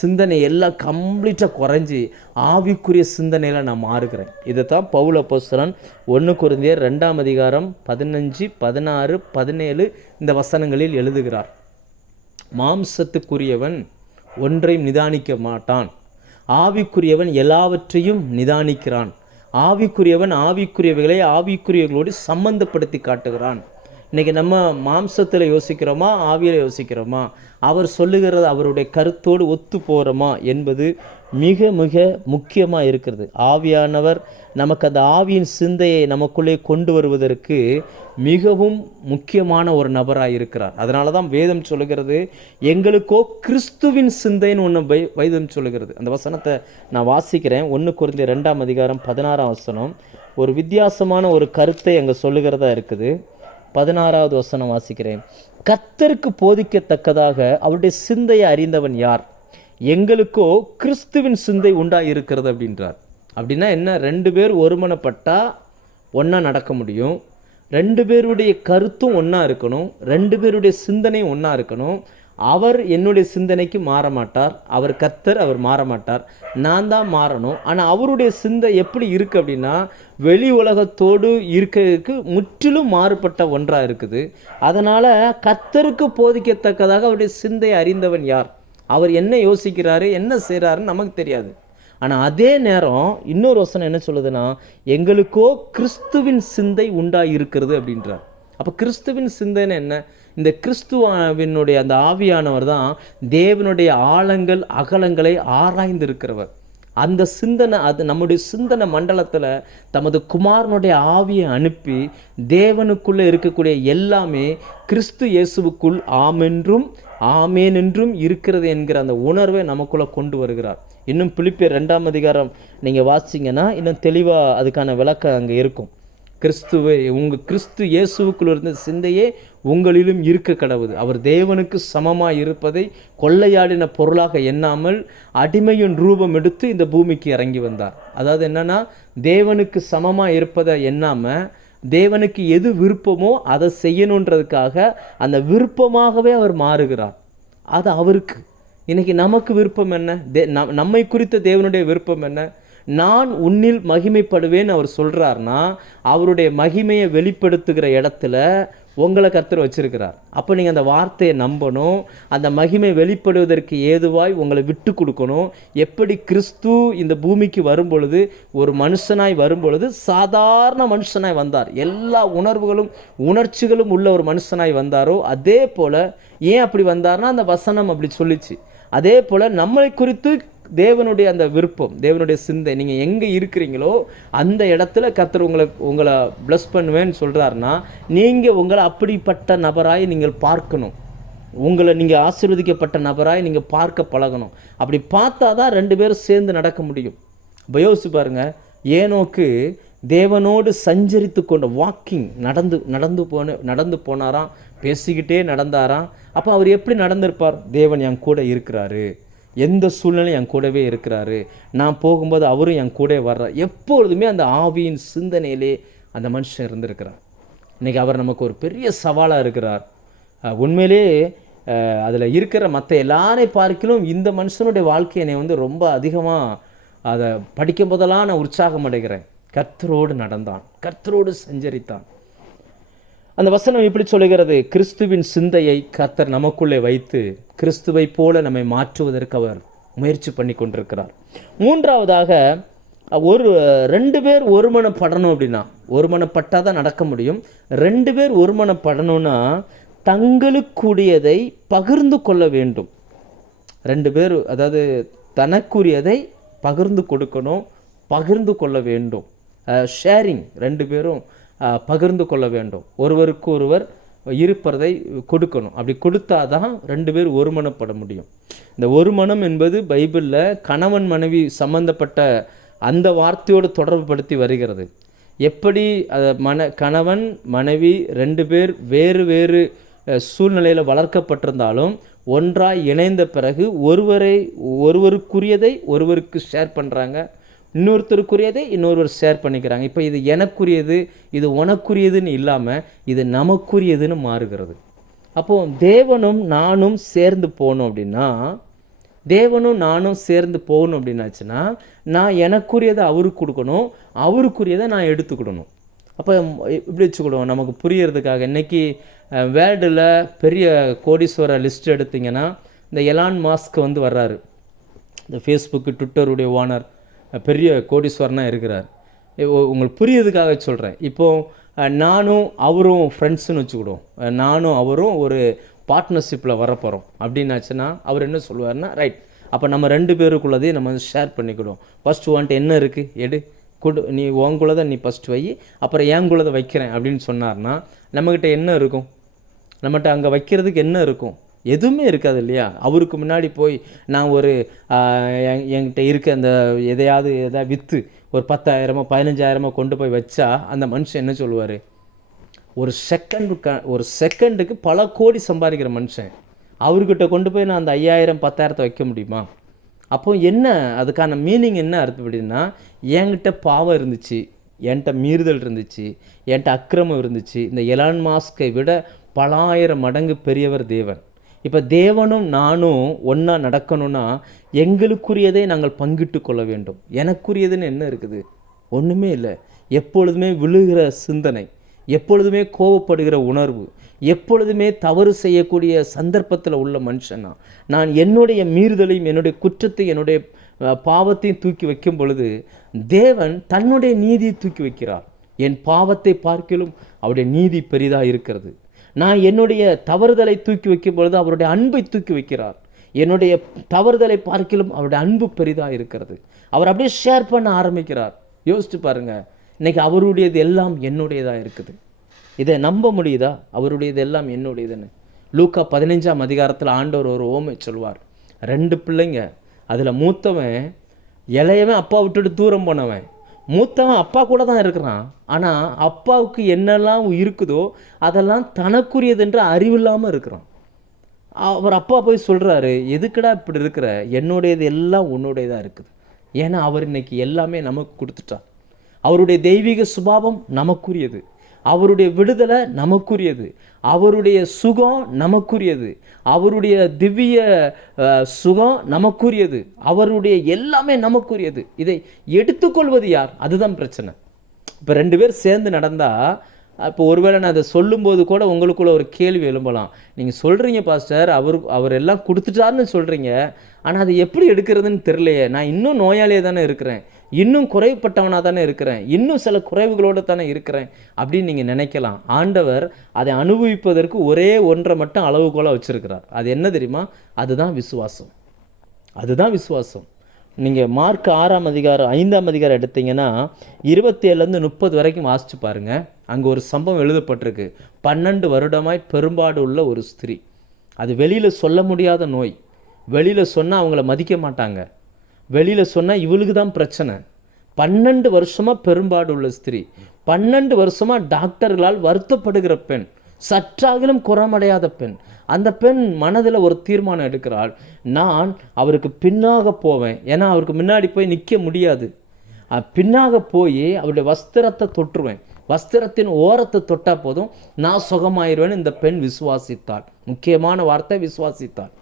சிந்தனை எல்லாம் கம்ப்ளீட்டாக குறைஞ்சி ஆவிக்குரிய சிந்தனையில் நான் மாறுகிறேன். இதை தான் பவுல் அப்போஸ்தலன் 1 கொரிந்தியர் 2ஆம் அதிகாரம் 15, 16, 17 இந்த வசனங்களில் எழுதுகிறார். மாம்சத்துக்குரியவன் ஒன்றையும் நிதானிக்க மாட்டான், ஆவிக்குரியவன் எல்லாவற்றையும் நிதானிக்கிறான். ஆவிக்குரியவன் ஆவிக்குரியவைகளை ஆவிக்குரியவர்களோடு சம்பந்தப்படுத்தி காட்டுகிறான். இன்றைக்கி நம்ம மாம்சத்தில் யோசிக்கிறோமா, ஆவியில் யோசிக்கிறோமா, அவர் சொல்லுகிறது அவருடைய கருத்தோடு ஒத்து போகிறோமா என்பது மிக மிக முக்கியமாக இருக்கிறது. ஆவியானவர் நமக்கு அந்த ஆவியின் சிந்தையை நமக்குள்ளே கொண்டு வருவதற்கு மிகவும் முக்கியமான ஒரு நபராக இருக்கிறார். அதனால தான் வேதம் சொல்லுகிறது, எங்களுக்கோ கிறிஸ்துவின் சிந்தைன்னு ஒன்று வேதம் சொல்லுகிறது. அந்த வசனத்தை நான் வாசிக்கிறேன். 1 கொரிந்தியர் 2ஆம் அதிகாரம் 16ஆம் வசனம் ஒரு வித்தியாசமான ஒரு கருத்தை அங்கே சொல்லுகிறதா இருக்குது. 16வது வசனம் வாசிக்கிறேன். கர்த்தருக்கு போதிக்கத்தக்கதாக அவருடைய சிந்தையை அறிந்தவன் யார்? எங்களுக்கோ கிறிஸ்துவின் சிந்தை உண்டாயிருக்கிறது அப்படின்றார். அப்படின்னா என்ன? 2 பேர் ஒருமனப்பட்டா ஒன்றா நடக்க முடியும். 2 பேருடைய கருத்தும் ஒன்றா இருக்கணும், 2 பேருடைய சிந்தனையும் ஒன்றா இருக்கணும். அவர் என்னுடைய சிந்தனைக்கு மாற மாட்டார், அவர் கர்த்தர், அவர் மாற மாட்டார், நான் தான் மாறணும். ஆனால் அவருடைய சிந்தை எப்படி இருக்குது அப்படின்னா, வெளி உலகத்தோடு இருக்கிறதுக்கு முற்றிலும் மாறுபட்ட ஒன்றாக இருக்குது. அதனால் கர்த்தருக்கு போதிக்கத்தக்கதாக அவருடைய சிந்தையை அறிந்தவன் யார்? அவர் என்ன யோசிக்கிறாரு, என்ன செய்கிறாருன்னு நமக்கு தெரியாது. ஆனால் அதே நேரம் இன்னொரு வசனம் என்ன சொல்லுதுன்னா, எங்களுக்கோ கிறிஸ்துவின் சிந்தை உண்டாயிருக்கிறது அப்படின்றார். அப்போ கிறிஸ்துவின் சிந்தைன்னு என்ன? இந்த கிறிஸ்துவினுடைய அந்த ஆவியானவர் தான் தேவனுடைய ஆழங்கள் அகலங்களை ஆராய்ந்து இருக்கிறவர். அந்த சிந்தனை, அது நம்முடைய சிந்தனை மண்டலத்தில் தமது குமாரனுடைய ஆவியை அனுப்பி தேவனுக்குள்ளே இருக்கக்கூடிய எல்லாமே கிறிஸ்து இயேசுவுக்குள் ஆமென்றும் ஆமேன் என்றும் இருக்கிறது என்கிற அந்த உணர்வை நமக்குள்ளே கொண்டு வருகிறார். இன்னும் பிலிப்பியர் 2ஆம் அதிகாரம் நீங்கள் வாசிங்கன்னா இன்னும் தெளிவாக அதுக்கான விளக்கம் அங்கே இருக்கும். கிறிஸ்து இயேசுவுக்குள் இருந்த சிந்தையே உங்களிலும் இருக்க கடவுது. அவர் தேவனுக்கு சமமாக இருப்பதை கொள்ளையாடின பொருளாக எண்ணாமல் அடிமையின் ரூபம் எடுத்து இந்த பூமிக்கு இறங்கி வந்தார். அதாவது என்னன்னா, தேவனுக்கு சமமாக இருப்பதை எண்ணாமல் தேவனுக்கு எது விருப்பமோ அதை செய்யணுன்றதுக்காக அந்த விருப்பமாகவே அவர் மாறுகிறார். அது அவருக்கு. இன்னைக்கு நமக்கு விருப்பம் என்ன? நம்மை குறித்த தேவனுடைய விருப்பம் என்ன? நான் உன்னில் மகிமைப்படுவேன்னு அவர் சொல்கிறார்னா, அவருடைய மகிமையை வெளிப்படுத்துகிற இடத்துல உங்களை கர்த்தர் வச்சிருக்கிறார். அப்போ நீங்கள் அந்த வார்த்தையை நம்பணும். அந்த மகிமை வெளிப்படுவதற்கு ஏதுவாய் உங்களை விட்டு கொடுக்கணும். எப்படி கிறிஸ்து இந்த பூமிக்கு வரும் பொழுது, ஒரு மனுஷனாய் வரும் பொழுது சாதாரண மனுஷனாய் வந்தார், எல்லா உணர்வுகளும் உணர்ச்சிகளும் உள்ள ஒரு மனுஷனாய் வந்தாரோ, அதே போல் ஏன் அப்படி வந்தார்னா அந்த வசனம் அப்படி சொல்லிச்சு. அதே போல் நம்மளை குறித்து தேவனுடைய அந்த விருப்பம், தேவனுடைய சிந்தை, நீங்கள் எங்கே இருக்கிறீங்களோ அந்த இடத்துல கர்த்தர் உங்களை ப்ளஸ் பண்ணுவேன்னு சொல்கிறாருன்னா, நீங்கள் உங்களை அப்படிப்பட்ட நபராய் நீங்கள் பார்க்கணும். உங்களை நீங்கள் ஆசீர்வதிக்கப்பட்ட நபராய் நீங்கள் பார்க்க பழகணும். அப்படி பார்த்தா தான் 2 பேரும் சேர்ந்து நடக்க முடியும். யோசிச்சு பாருங்க, ஏனோக்கு தேவனோடு சஞ்சரித்து கொண்ட வாக்கிங் நடந்து போனாராம், பேசிக்கிட்டே நடந்தாராம். அப்போ அவர் எப்படி நடந்திருப்பார்? தேவன் என் கூட இருக்கிறாரு, எந்த சூழ்நிலையும் என் கூடவே இருக்கிறாரு, நான் போகும்போது அவரும் என் கூட வர்றார். எப்பொழுதுமே அந்த ஆவியின் சிந்தனையிலே அந்த மனுஷன் இருந்திருக்கிறார். இன்றைக்கி அவர் நமக்கு ஒரு பெரிய சவாலாக இருக்கிறார். உண்மையிலே அதில் இருக்கிற மற்ற எல்லாரையும் பார்க்கலும் இந்த மனுஷனுடைய வாழ்க்கை என்னை ரொம்ப அதிகமாக அதை படிக்கும் போதெல்லாம் நான் உற்சாகம் அடைகிறேன். கர்த்தரோடு நடந்தான், கர்த்தரோடு சஞ்சரித்தான். அந்த வசனம் இப்படி சொல்லுகிறது, கிறிஸ்துவின் சிந்தையை கர்த்தர் நமக்குள்ளே வைத்து கிறிஸ்துவை போல நம்மை மாற்றுவதற்கு அவர் முயற்சி பண்ணி கொண்டிருக்கிறார். மூன்றாவதாக, 2 பேர் ஒருமனப்படணும் அப்படின்னா, ஒருமனப்பட்டால் தான் நடக்க முடியும். 2 பேர் ஒருமனப்படணும்னா தங்களுக்குரியதை பகிர்ந்து கொள்ள வேண்டும். 2 பேர், அதாவது தனக்குரியதை பகிர்ந்து கொடுக்கணும், பகிர்ந்து கொள்ள வேண்டும். ஷேரிங், 2 பேரும் பகிர்ந்து கொள்ள வேண்டும். ஒருவருக்கு ஒருவர் இருப்பதை கொடுக்கணும். அப்படி கொடுத்தா தான் 2 பேர் ஒருமனப்பட முடியும். இந்த ஒருமனம் என்பது பைபிளில் கணவன் மனைவி சம்பந்தப்பட்ட அந்த வார்த்தையோடு தொடர்பு படுத்தி வருகிறது. எப்படி கணவன் மனைவி 2 பேர் வேறு வேறு சூழ்நிலையில் வளர்க்கப்பட்டிருந்தாலும் ஒன்றாய் இணைந்த பிறகு ஒருவருக்குரியதை ஒருவருக்கு ஷேர் பண்ணுறாங்க, இன்னொருத்தருக்குரியதை இன்னொருவர் ஷேர் பண்ணிக்கிறாங்க. இப்போ இது எனக்குரியது, இது உனக்குரியதுன்னு இல்லாமல் இது நமக்குரியதுன்னு மாறுகிறது. அப்போது தேவனும் நானும் சேர்ந்து போகணும் அப்படின்னாச்சுன்னா, நான் எனக்குரியதை அவருக்கு கொடுக்கணும், அவருக்குரியதை நான் எடுத்துக்கிடணும். அப்போ இப்படி வச்சுக்கிடுவோம் நமக்கு புரியறதுக்காக. இன்றைக்கி வேர்ல்டில் பெரிய கோடீஸ்வர லிஸ்ட் எடுத்திங்கன்னா, இந்த எலான் மாஸ்க் வர்றாரு, இந்த ஃபேஸ்புக்கு ட்விட்டருடைய ஓனர், பெரிய கோடீஸ்வரனாக இருக்கிறார். உங்களுக்கு புரியறதுக்காக சொல்கிறேன். இப்போது நானும் அவரும் ஃப்ரெண்ட்ஸுன்னு வச்சுக்கிடுவோம், நானும் அவரும் ஒரு பார்ட்னர்ஷிப்பில் வரப்போகிறோம் அப்படின்னாச்சுன்னா, அவர் என்ன சொல்லுவார்னா, ரைட், அப்போ நம்ம 2 பேருக்குள்ளதையும் நம்ம ஷேர் பண்ணிக்கிடுவோம். ஃபஸ்ட்டு வந்துட்டு என்ன இருக்குது எடு கொடு, நீ உங்குள்ளதை நீ ஃபஸ்ட்டு வை, அப்புறம் ஏங்குள்ளதை வைக்கிறேன் அப்படின்னு சொன்னார்னா நம்மக்கிட்ட என்ன இருக்கும்? நம்மகிட்ட அங்கே வைக்கிறதுக்கு என்ன இருக்கும்? எதுவுமே இருக்காது இல்லையா? அவருக்கு முன்னாடி போய் நான் ஒரு என்கிட்ட இருக்க அந்த எதையாவது விற்று ஒரு 10,000 15,000 கொண்டு போய் வச்சா அந்த மனுஷன் என்ன சொல்லுவார்? ஒரு செகண்டுக்கு பல கோடி சம்பாதிக்கிற மனுஷன் அவர்கிட்ட கொண்டு போய் நான் அந்த 5,000 10,000 வைக்க முடியுமா? அப்போ என்ன அதுக்கான மீனிங் என்ன அர்த்தம் அப்படின்னா, என்கிட்ட பாவம் இருந்துச்சு, என்கிட்ட மீறுதல் இருந்துச்சு, என்கிட்ட அக்கிரமம் இருந்துச்சு. இந்த எலான் மாஸ்கை விட பல 1000 மடங்கு பெரியவர் தேவன். இப்போ தேவனும் நானும் ஒன்றா நடக்கணும்னா எங்களுக்குரியதை நாங்கள் பங்கிட்டு கொள்ள வேண்டும். எனக்குரியதுன்னு என்ன இருக்குது? ஒன்றுமே இல்லை. எப்பொழுதுமே விழுகிற சிந்தனை, எப்பொழுதுமே கோபப்படுகிற உணர்வு, எப்பொழுதுமே தவறு செய்யக்கூடிய சந்தர்ப்பத்தில் உள்ள மனுஷனா நான் என்னுடைய மீறுதலையும் என்னுடைய குற்றத்தையும் என்னுடைய பாவத்தையும் தூக்கி வைக்கும் பொழுது தேவன் தன்னுடைய நீதியை தூக்கி வைக்கிறார். என் பாவத்தை பார்க்கிலும் அவருடைய நீதி பெரிதாக இருக்கிறது. நான் என்னுடைய தவறுதலை தூக்கி வைக்கும் பொழுது அவருடைய அன்பை தூக்கி வைக்கிறார். என்னுடைய தவறுதலை பார்க்கிலும் அவருடைய அன்பு பெரிதாக இருக்கிறது. அவர் அப்படியே ஷேர் பண்ண ஆரம்பிக்கிறார். யோசிச்சு பாருங்க, இன்னைக்கு அவருடையது எல்லாம் என்னுடையதாக இருக்குது. இதை நம்ப முடியுதா? அவருடையது எல்லாம் என்னுடையதுன்னு. லூக்கா 15ஆம் அதிகாரத்தில் ஆண்டவர் ஒரு ஓமை சொல்வார். 2 பிள்ளைங்க, அதில் மூத்தவன் இளையவன் அப்பா விட்டுட்டு தூரம் போனவன், மூத்தவன் அப்பா கூட தான் இருக்கிறான். ஆனால் அப்பாவுக்கு என்னெல்லாம் இருக்குதோ அதெல்லாம் தனக்குரியதுன்ற அறிவில்லாமல் இருக்கிறான். அவர் அப்பா போய் சொல்கிறாரு, எதுக்குடா இப்படி இருக்கிற? என்னுடையது எல்லாம் உன்னுடையதாக இருக்குது. ஏன்னா அவர் இன்னைக்கு எல்லாமே நமக்கு கொடுத்துட்டார். அவருடைய தெய்வீக சுபாவம் நமக்குரியது. அவருடைய விடுதலை நமக்குரியது, அவருடைய சுகம் நமக்குரியது, அவருடைய திவ்ய சுகம் நமக்குரியது, அவருடைய எல்லாமே நமக்குரியது. இதை எடுத்துக்கொள்வது யார்? அதுதான் பிரச்சனை. இப்போ 2 பேர் சேர்ந்து நடந்தால், இப்போ ஒருவேளை நான் அதை சொல்லும்போது கூட உங்களுக்குள்ள ஒரு கேள்வி எழும்பலாம். நீங்கள் சொல்கிறீங்க பாஸ்டர், அவர் எல்லாம் கொடுத்துட்டாருன்னு சொல்கிறீங்க, ஆனால் அதை எப்படி எடுக்கிறதுன்னு தெரியலையே, நான் இன்னும் நோயாளியாக தானே இருக்கிறேன், இன்னும் குறைவுப்பட்டவனாக தானே இருக்கிறேன், இன்னும் சில குறைவுகளோடு தானே இருக்கிறேன் அப்படின்னு நீங்கள் நினைக்கலாம். ஆண்டவர் அதை அனுபவிப்பதற்கு ஒரே ஒன்றை மட்டும் அளவுகோலாக வச்சுருக்கிறார். அது என்ன தெரியுமா? அதுதான் விசுவாசம். அதுதான் விசுவாசம். நீங்கள் மார்க் 6ஆம் அதிகாரம் 5ஆம் அதிகாரம் எடுத்தீங்கன்னா 27லேருந்து 30 வரைக்கும் வாசிச்சு பாருங்கள். அங்கே ஒரு சம்பவம் எழுதப்பட்டிருக்கு. 12 வருடமாய் பெரும்பாடு உள்ள ஒரு ஸ்திரீ. அது வெளியில் சொல்ல முடியாத நோய். வெளியில் சொன்னால் அவங்கள மதிக்க மாட்டாங்க, வெளியில் சொன்னால் இவளுக்கு தான் பிரச்சனை. 12 வருஷமாக பெரும்பாடு உள்ள ஸ்திரீ, 12 வருஷமாக டாக்டர்களால் வருத்தப்படுகிற பெண், சற்றாகிலும் குறமடையாத பெண். அந்த பெண் மனதில் ஒரு தீர்மானம் எடுக்கிறாள், நான் அவருக்கு பின்னாக போவேன். ஏன்னா அவருக்கு முன்னாடி போய் நிற்க முடியாது. பின்னாக போய் அவருடைய வஸ்திரத்தை தொற்றுவேன், வஸ்திரத்தின் ஓரத்தை தொட்டால் போதும் நான் சுகமாயிருவேன். இந்த பெண் விசுவாசித்தாள். முக்கியமான வார்த்தை விசுவாசித்தாள்.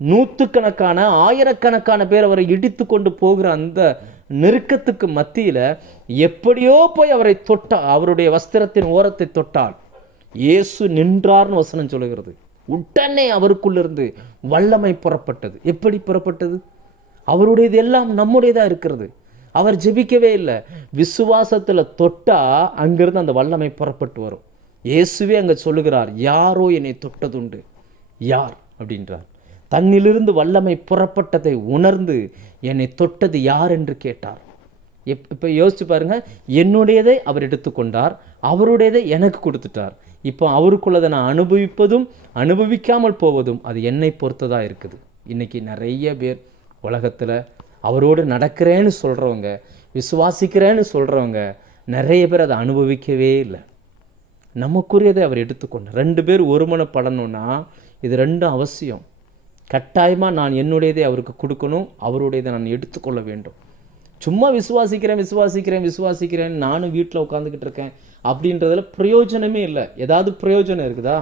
100கணக்கான 1000கணக்கான பேர் அவரை இடித்து கொண்டு போகிற அந்த நெருக்கத்துக்கு மத்தியில் எப்படியோ போய் அவரை தொட்டாள், அவருடைய வஸ்திரத்தின் ஓரத்தை தொட்டாள். இயேசு நின்றார்னு வசனம் சொல்லுகிறது. உடனே அவருக்குள்ளிருந்து வல்லமை புறப்பட்டது. எப்படி புறப்பட்டது? அவருடையது எல்லாம் நம்முடையதா இருக்கிறது. அவர் ஜெபிக்கவே இல்லை, விசுவாசத்தில் தொட்டா அங்கிருந்து அந்த வல்லமை புறப்பட்டு வரும். இயேசுவே அங்கே சொல்லுகிறார், யாரோ என்னை தொட்டதுண்டு. யார் அப்படின்றார். தன்னிலிருந்து வல்லமை புறப்பட்டதை உணர்ந்து என்னை தொட்டது யார் என்று கேட்டார். இப்போ யோசிச்சு பாருங்க, என்னுடையதை அவர் எடுத்துக்கொண்டார், அவருடையதை எனக்கு கொடுத்துட்டார். இப்போ அவருக்குள்ளதை நான் அனுபவிப்பதும் அனுபவிக்காமல் போவதும் அது என்னை பொறுத்ததாக இருக்குது. இன்றைக்கி நிறைய பேர் உலகத்தில் அவரோடு நடக்கிறேன்னு சொல்கிறவங்க, விசுவாசிக்கிறேன்னு சொல்கிறவங்க நிறைய பேர் அதை அனுபவிக்கவே இல்லை. நமக்குரியதை அவர் எடுத்துக்கொண்டார். 2 பேர் ஒருமனப்படணும்னா இது 2 அவசியம். கட்டாயமாக நான் என்னுடையதை அவருக்கு கொடுக்கணும், அவருடையதை நான் எடுத்துக்கொள்ள வேண்டும். சும்மா விசுவாசிக்கிறேன் நானும் வீட்டில் உட்காந்துக்கிட்டு இருக்கேன் அப்படின்றதுல பிரயோஜனமே இல்லை. ஏதாவது பிரயோஜனம் இருக்குதா?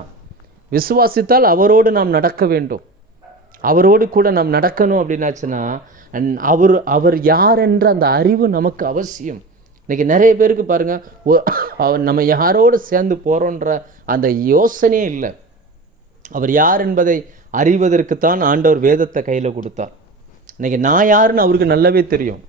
விசுவாசித்தால் அவரோடு நாம் நடக்க வேண்டும், அவரோடு கூட நாம் நடக்கணும். அப்படின்னாச்சுன்னா அவர் யார் என்ற அந்த அறிவு நமக்கு அவசியம். இன்றைக்கி நிறைய பேருக்கு பாருங்கள், நம்ம யாரோடு சேர்ந்து போகிறோன்ற அந்த யோசனையே இல்லை. அவர் யார் என்பதை அறிவதற்குத்தான் ஆண்டவர் வேதத்தை கையில் கொடுத்தார். இன்றைக்கி நான் யாருன்னு அவருக்கு நல்லாவே தெரியும்,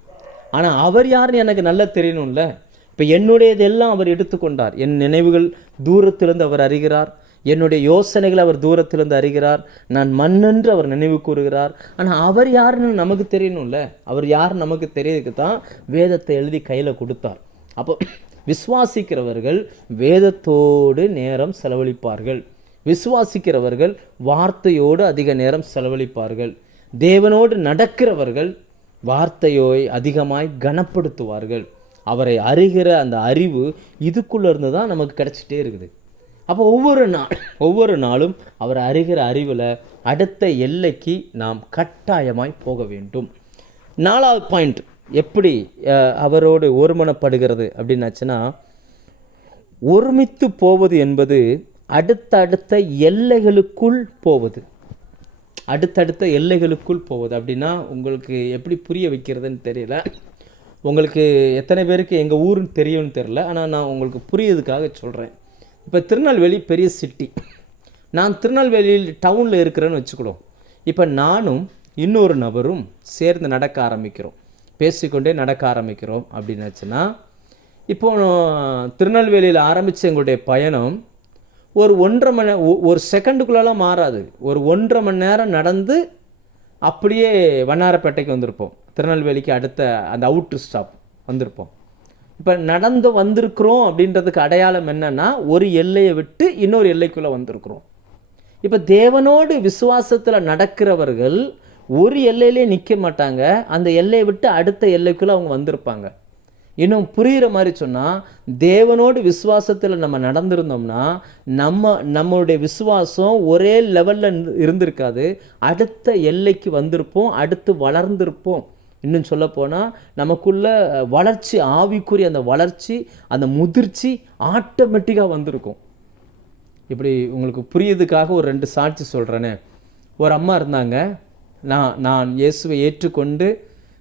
ஆனால் அவர் யாருன்னு எனக்கு நல்லா தெரியணும்ல. இப்போ என்னுடையதெல்லாம் அவர் எடுத்துக்கொண்டார். என் நினைவுகள் தூரத்திலிருந்து அவர் அறிகிறார், என்னுடைய யோசனைகளை அவர் தூரத்திலிருந்து அறிகிறார், நான் மண்ணென்று அவர் நினைவு கூறுகிறார். ஆனால் அவர் யாருன்னு நமக்கு தெரியணும்ல. அவர் யார் நமக்கு தெரியறதுக்கு தான் வேதத்தை எழுதி கையில் கொடுத்தார். அப்போ விசுவாசிக்கிறவர்கள் வேதத்தோடு நேரம் செலவழிப்பார்கள், விசுவாசிக்கிறவர்கள் வார்த்தையோடு அதிக நேரம் செலவழிப்பார்கள், தேவனோடு நடக்கிறவர்கள் வார்த்தையோய் அதிகமாய் கனப்படுத்துவார்கள். அவரை அறிகிற அந்த அறிவு இதுக்குள்ளேருந்து தான் நமக்கு கிடச்சிட்டே இருக்குது. அப்போ ஒவ்வொரு நாளும் அவரை அறிகிற அறிவில் அடுத்த எல்லைக்கு நாம் கட்டாயமாய் போக வேண்டும். 4வது பாயிண்ட், எப்படி அவரோடு ஒருமனப்படுகிறது அப்படின்னாச்சுன்னா, ஒருமித்து போவது என்பது அடுத்தடுத்த எல்லைகளுக்குள் போவது. அடுத்தடுத்த எல்லைகளுக்குள் போவது அப்படின்னா உங்களுக்கு எப்படி புரிய வைக்கிறதுன்னு தெரியல. உங்களுக்கு எத்தனை பேருக்கு எங்கள் ஊருன்னு தெரியும்னு தெரியல, ஆனால் நான் உங்களுக்கு புரியதுக்காக சொல்கிறேன். இப்போ திருநெல்வேலி பெரிய சிட்டி, நான் திருநெல்வேலியில் டவுனில் இருக்கிறேன்னு வச்சுக்கிடுவோம். இப்போ நானும் இன்னொரு நபரும் சேர்ந்து நடக்க ஆரம்பிக்கிறோம், பேசிக்கொண்டே நடக்க ஆரம்பிக்கிறோம் அப்படின்னாச்சுன்னா, இப்போ திருநெல்வேலியில் ஆரம்பித்த எங்களுடைய பயணம் ஒரு 1.5 ஒரு செகண்டுக்குள்ளெல்லாம் மாறாது. ஒரு 1.5 மணி நேரம் நடந்து அப்படியே வண்ணாரப்பேட்டைக்கு வந்திருப்போம். திருநெல்வேலிக்கு அடுத்த அந்த அவுட்ரு ஸ்டாப் வந்திருப்போம். இப்போ நடந்து வந்திருக்கிறோம் அப்படின்றதுக்கு அடையாளம் என்னன்னா, ஒரு எல்லையை விட்டு இன்னொரு எல்லைக்குள்ளே வந்திருக்கிறோம். இப்போ தேவனோடு விசுவாசத்தில் நடக்கிறவர்கள் ஒரு எல்லையிலே நிற்க மாட்டாங்க, அந்த எல்லையை விட்டு அடுத்த எல்லைக்குள்ளே அவங்க வந்திருப்பாங்க. இன்னும் புரிகிற மாதிரி சொன்னால், தேவனோடு விசுவாசத்தில் நம்ம நடந்திருந்தோம்னா நம்மளுடைய விசுவாசம் ஒரே லெவலில் இருந்திருக்காது, அடுத்த எல்லைக்கு வந்திருப்போம், அடுத்து வளர்ந்திருப்போம். இன்னும் சொல்லப்போனால் நமக்குள்ள வளர்ச்சி, ஆவிக்குரிய அந்த வளர்ச்சி, அந்த முதிர்ச்சி ஆட்டோமேட்டிக்காக வந்திருக்கும். இப்படி உங்களுக்கு புரியுதுக்காக ஒரு 2 சாட்சி சொல்கிறேனே. ஒரு அம்மா இருந்தாங்க. நான் இயேசுவை ஏற்றுக்கொண்டு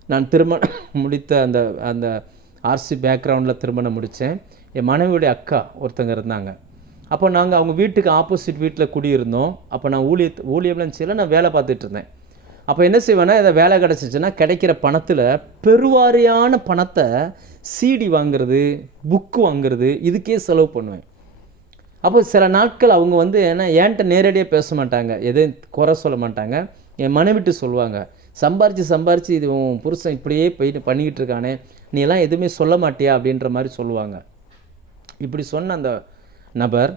நான் திருமணம் முடித்த அந்த அந்த ஆர்சி பேக்ரவுண்டில் திருமணம் முடித்தேன். என் மனைவியுடைய அக்கா ஒருத்தங்க இருந்தாங்க. அப்போ நாங்கள் அவங்க வீட்டுக்கு ஆப்போசிட் வீட்டில் குடியிருந்தோம். அப்போ நான் ஊழியம்லாம் செய்யல, நான் வேலை பார்த்துட்டு இருந்தேன். அப்போ என்ன செய்வேன்னா, இதை வேலை கிடச்சிச்சின்னா கிடைக்கிற பணத்தில் பெருவாரியான பணத்தை சிடி வாங்குறது, புக்கு வாங்குறது, இதுக்கே செலவு பண்ணுவேன். அப்போ சில நாட்கள் அவங்க வந்து என்கிட்ட நேரடியாக பேச மாட்டாங்க, எதையும் குறை சொல்ல மாட்டாங்க. என் மனைவிட்டு சொல்லுவாங்க, சம்பாரித்து இது உன் புருஷன் இப்படியே போயிட்டு பண்ணிக்கிட்டு இருக்கானே, நீ எல்லாம் எதுவுமே சொல்ல மாட்டியா அப்படின்ற மாதிரி சொல்லுவாங்க. இப்படி சொன்ன அந்த நபர்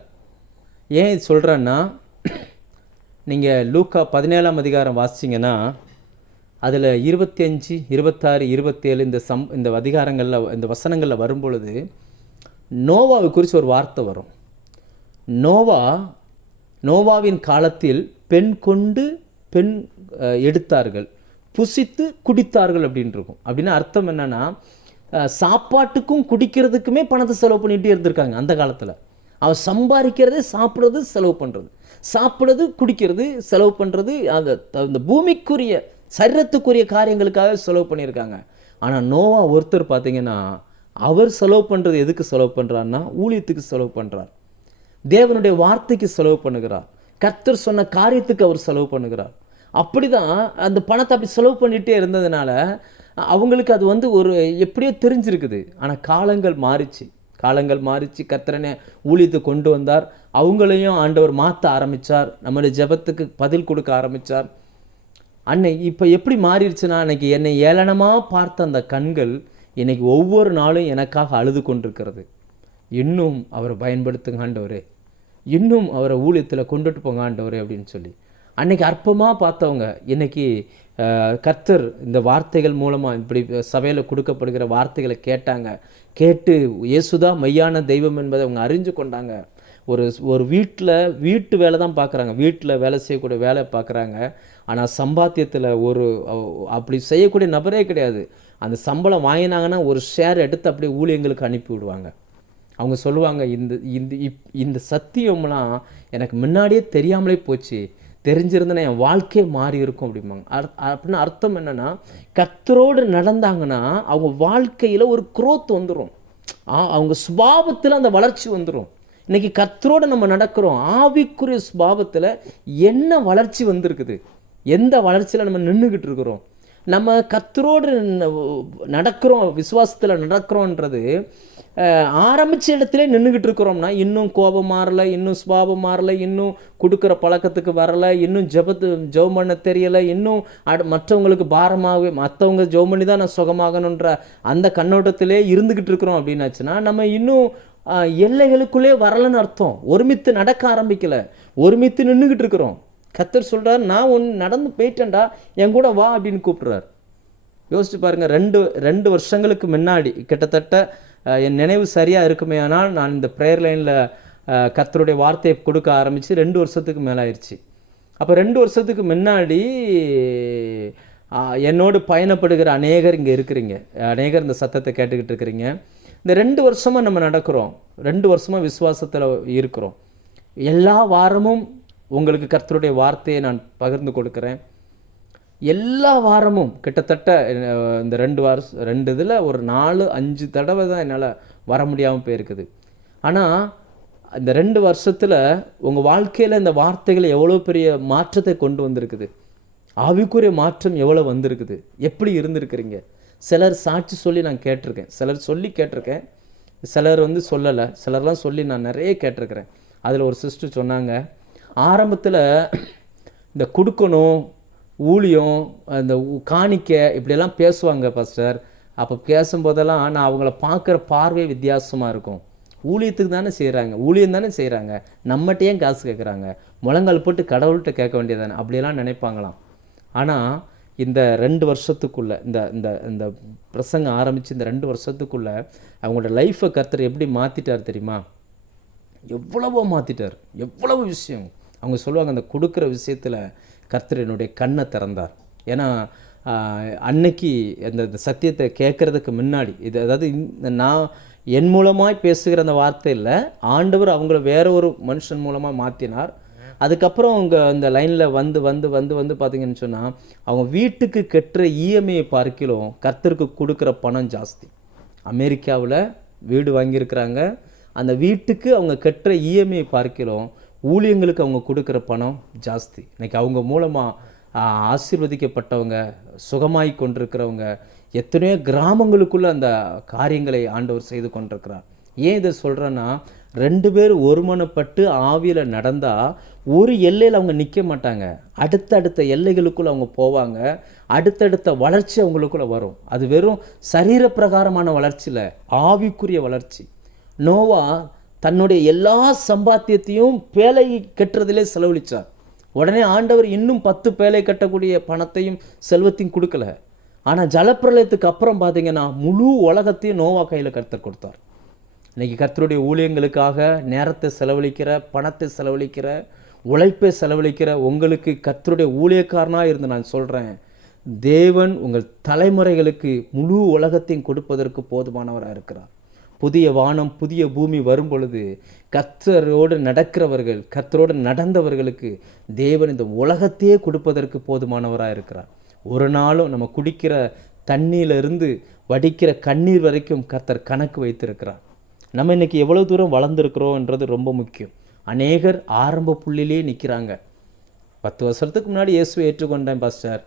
ஏன் இது சொல்கிறேன்னா, நீங்கள் லூக்கா 17ஆம் அதிகாரம் வாசிச்சிங்கன்னா அதில் 25, 26, 27 இந்த அதிகாரங்களில், இந்த வசனங்களில் வரும்பொழுது நோவாவை குறித்து ஒரு வார்த்தை வரும். நோவாவின் காலத்தில் பெண் கொண்டு பெண் எடுத்தார்கள், புசித்து குடித்தார்கள் அப்படின்னு இருக்கும். அப்படின்னா அர்த்தம் என்னன்னா, சாப்பாட்டுக்கும் குடிக்கிறதுக்குமே பணத்தை செலவு பண்ணிகிட்டே இருந்திருக்காங்க அந்த காலத்தில். அவன் சம்பாதிக்கிறது, சாப்பிட்றது, செலவு பண்ணுறது, சாப்பிட்றது, குடிக்கிறது, செலவு பண்ணுறது, அந்த பூமிக்குரிய சரீரத்துக்குரிய காரியங்களுக்காக செலவு பண்ணியிருக்காங்க. ஆனால் நோவா ஒருத்தர் பார்த்தீங்கன்னா, அவர் செலவு பண்ணுறது எதுக்கு செலவு பண்ணுறாருன்னா, ஊழியத்துக்கு செலவு பண்ணுறார், தேவனுடைய வார்த்தைக்கு செலவு பண்ணுகிறார், கர்த்தர் சொன்ன காரியத்துக்கு அவர் செலவு பண்ணுகிறார். அப்படிதான் அந்த பணத்தை அப்படி செலவு பண்ணிகிட்டே இருந்ததுனால அவங்களுக்கு அது வந்து ஒரு எப்படியோ தெரிஞ்சிருக்குது. ஆனால் காலங்கள் மாறிச்சு, கர்த்தரனே ஊழியத்தை கொண்டு வந்தார். அவங்களையும் ஆண்டவர் மாற்ற ஆரம்பித்தார், நம்மளுடைய ஜெபத்துக்கு பதில் கொடுக்க ஆரம்பித்தார். இப்போ எப்படி மாறிடுச்சுன்னா, அன்னைக்கு என்னை ஏளனமாக பார்த்த அந்த கண்கள் இன்னைக்கு ஒவ்வொரு நாளும் எனக்காக அழுது கொண்டிருக்கிறது. இன்னும் அவரை பயன்படுத்துங்க ஆண்டவரே, இன்னும் அவரை ஊழியத்தில் கொண்டுட்டு போங்க ஆண்டவரே அப்படின்னு சொல்லி அன்னைக்கு அற்பமாக பார்த்தவங்க இன்னைக்கு கர்த்தர் இந்த வார்த்தைகள் மூலமாக இப்படி சபையில் கொடுக்கப்படுகிற வார்த்தைகளை கேட்டு இயேசுதான் மெய்யான தெய்வம் என்பதை அவங்க அறிஞ்சு கொண்டாங்க. ஒரு வீட்டு வேலை தான் பார்க்குறாங்க, வீட்டில் வேலை செய்யக்கூடிய வேலை பார்க்குறாங்க. ஆனால் சம்பாத்தியத்தில் அப்படி செய்யக்கூடிய நபரே கிடையாது. அந்த சம்பளம் வாங்கினாங்கன்னா ஒரு ஷேர் எடுத்து அப்படியே ஊழியங்களுக்கு அனுப்பி விடுவாங்க. அவங்க சொல்லுவாங்க, இந்த சத்தியம்லாம் எனக்கு முன்னாடியே தெரியாமலே போச்சு, தெரிஞ்சிருந்தேன்னா என் வாழ்க்கையே மாறி இருக்கும் அப்படிம்பாங்க. அப்படின்னு அர்த்தம் என்னன்னா, கர்த்தரோடு நடந்தாங்கன்னா அவங்க வாழ்க்கையில் ஒரு குரோத் வந்துடும், அவங்க சுபாவத்தில் அந்த வளர்ச்சி வந்துடும். இன்னைக்கு கர்த்தரோடு நம்ம நடக்கிறோம், ஆவிக்குரிய சுபாவத்தில் என்ன வளர்ச்சி வந்திருக்குது, எந்த வளர்ச்சியில் நம்ம நின்றுக்கிட்டு இருக்கிறோம்? நம்ம கர்த்தரோடு நடக்கிறோம், விசுவாசத்தில் நடக்கிறோன்றது ஆரம்பித்த இடத்துல நின்றுக்கிட்டு இருக்கிறோம்னா, இன்னும் கோபம் மாறலை, இன்னும் சுபாவம் மாறலை, இன்னும் கொடுக்குற பழக்கத்துக்கு வரலை, இன்னும் ஜெபம் பண்ண தெரியலை, இன்னும் மற்றவங்களுக்கு மற்றவங்க ஜெபம் பண்ணி தான் நான் சுகமாகணுன்ற அந்த கண்ணோட்டத்திலே இருந்துக்கிட்டு இருக்கிறோம் அப்படின்னாச்சுன்னா, நம்ம இன்னும் எல்லைகளுக்குள்ளே வரலன்னு அர்த்தம். ஒருமித்து நடக்க ஆரம்பிக்கலை, ஒருமித்து நின்றுக்கிட்டு இருக்கிறோம். கர்த்தர் சொல்கிறார், நான் நடந்து போயிட்டேன்டா, என் கூட வா அப்படின்னு கூப்பிட்றாரு. யோசிச்சு பாருங்கள், 2 வருஷங்களுக்கு முன்னாடி கிட்டத்தட்ட என் நினைவு சரியாக இருக்குமே, ஆனால் நான் இந்த ப்ரேயர் லைனில் கர்த்தருடைய வார்த்தையை கொடுக்க ஆரம்பித்து 2 வருஷத்துக்கு மேலே ஆயிடுச்சு. அப்போ 2 வருஷத்துக்கு முன்னாடி என்னோடு பயணப்படுகிற அநேகர் இங்கே இருக்கிறீங்க, அநேகர் இந்த சத்தத்தை கேட்டுக்கிட்டு இருக்கிறீங்க. இந்த 2 வருஷமாக நம்ம நடக்கிறோம், 2 வருஷமாக விசுவாசத்தில் இருக்கிறோம். எல்லா வாரமும் உங்களுக்கு கர்த்தருடைய வார்த்தையை நான் பகிர்ந்து கொடுக்குறேன். எல்லா வாரமும் கிட்டத்தட்ட இந்த 2 இதில் ஒரு 4-5 தடவை தான் என்னால் வர முடியாமல் போயிருக்குது. ஆனால் இந்த 2 வருஷத்தில் உங்கள் வாழ்க்கையில் இந்த வார்த்தைகள் எவ்வளோ பெரிய மாற்றத்தை கொண்டு வந்திருக்குது, ஆவிக்குரிய மாற்றம் எவ்வளோ வந்திருக்குது, எப்படி இருந்திருக்கிறீங்க? சிலர் சாட்சி சொல்லி நான் கேட்டிருக்கேன், சிலர் சொல்லி கேட்டிருக்கேன், சிலர் வந்து சொல்லலை, சிலர்லாம் சொல்லி நான் நிறைய கேட்டிருக்கிறேன். அதில் ஒரு சிஸ்டர் சொன்னாங்க, ஆரம்பத்தில் இந்த கொடுக்கணும், ஊழியம், அந்த காணிக்க இப்படியெல்லாம் பேசுவாங்க பாஸ்டர். அப்போ பேசும்போதெல்லாம் நான் அவங்கள பார்க்குற பார்வை வித்தியாசமாக இருக்கும். ஊழியத்துக்கு தானே செய்கிறாங்க, ஊழியம் தானே செய்கிறாங்க, நம்மகிட்ட ஏன் காசு கேட்குறாங்க, முழங்கால் போட்டு கடவுள்கிட்ட கேட்க வேண்டியதானே, அப்படியெல்லாம் நினைப்பாங்களாம். ஆனால் இந்த 2 வருஷத்துக்குள்ளே இந்த பிரசங்கம் ஆரம்பித்து இந்த 2 வருஷத்துக்குள்ளே அவங்களோட லைஃப்பை கர்த்தர் எப்படி மாற்றிட்டார் தெரியுமா? எவ்வளவோ மாற்றிட்டார், எவ்வளவு விஷயம். அவங்க சொல்லுவாங்க, அந்த கொடுக்குற விஷயத்தில் கர்த்தர் என்னுடைய கண்ணை திறந்தார். ஏன்னா அன்னைக்கு அந்த சத்தியத்தை கேட்குறதுக்கு முன்னாடி இது, அதாவது நான் என் மூலமாய் பேசுகிற அந்த வார்த்தை இல்லை, ஆண்டவர் அவங்கள வேற ஒரு மனுஷன் மூலமாக மாற்றினார். அதுக்கப்புறம் அவங்க அந்த லைனில் வந்து வந்து வந்து வந்து பார்த்தீங்கன்னு சொன்னால், அவங்க வீட்டுக்கு கட்டுற இஎம்ஐயை பார்க்கிலும் கர்த்தருக்கு கொடுக்குற பணம் ஜாஸ்தி. அமெரிக்காவில் வீடு வாங்கியிருக்கிறாங்க, அந்த வீட்டுக்கு அவங்க கட்டுற இஎம்ஐயை பார்க்கிலும் ஊழியங்களுக்கு அவங்க கொடுக்குற பணம் ஜாஸ்தி. இன்றைக்கி அவங்க மூலமாக ஆசீர்வதிக்கப்பட்டவங்க, சுகமாய் கொண்டிருக்கிறவங்க, எத்தனையோ கிராமங்களுக்குள்ளே அந்த காரியங்களை ஆண்டவர் செய்து கொண்டிருக்கிறார். ஏன் இதை சொல்கிறேன்னா, 2 பேர் ஒருமனப்பட்டு ஆவியில் நடந்தால் ஒரு எல்லையில் அவங்க நிற்க மாட்டாங்க, அடுத்தடுத்த எல்லைகளுக்குள்ளே அவங்க போவாங்க, அடுத்தடுத்த வளர்ச்சி அவங்களுக்குள்ளே வரும். அது வெறும் சரீர பிரகாரமான வளர்ச்சியில் ஆவிக்குரிய வளர்ச்சி. நோவா தன்னுடைய எல்லா சம்பாத்தியத்தையும் பேழை கட்டுறதிலே செலவழித்தார். உடனே ஆண்டவர் இன்னும் 10 பேழை கட்டக்கூடிய பணத்தையும் செல்வத்தையும் கொடுக்கல. ஆனால் ஜலப்பிரளயத்துக்கு அப்புறம் பார்த்தீங்கன்னா முழு உலகத்தையும் நோவா கையில் கர்த்தர் கொடுத்தார். இன்றைக்கி கர்த்தருடைய ஊழியங்களுக்காக நேரத்தை செலவழிக்கிற, பணத்தை செலவழிக்கிற, உழைப்பை செலவழிக்கிற உங்களுக்கு கர்த்தருடைய ஊழியக்காரனாக இருந்து நான் சொல்கிறேன், தேவன் உங்கள் தலைமுறைகளுக்கு முழு உலகத்தையும் கொடுப்பதற்கு போதுமானவராக இருக்கிறார். புதிய வானம் புதிய பூமி வரும் பொழுது கர்த்தரோடு நடக்கிறவர்கள், கர்த்தரோடு நடந்தவர்களுக்கு தேவன் இந்த உலகத்தையே கொடுப்பதற்கு போதுமானவராக இருக்கிறார். ஒரு நாளும் நம்ம குடிக்கிற தண்ணியிலிருந்து வடிக்கிற கண்ணீர் வரைக்கும் கர்த்தர் கணக்கு வைத்திருக்கிறார். நம்ம இன்றைக்கி எவ்வளோ தூரம் வளர்ந்துருக்கிறோன்றது ரொம்ப முக்கியம். அநேகர் ஆரம்ப புள்ளிலே நிற்கிறாங்க. 10 வருஷத்துக்கு முன்னாடி இயேசுவை ஏற்றுக்கொண்டேன் பாஸ்டர்,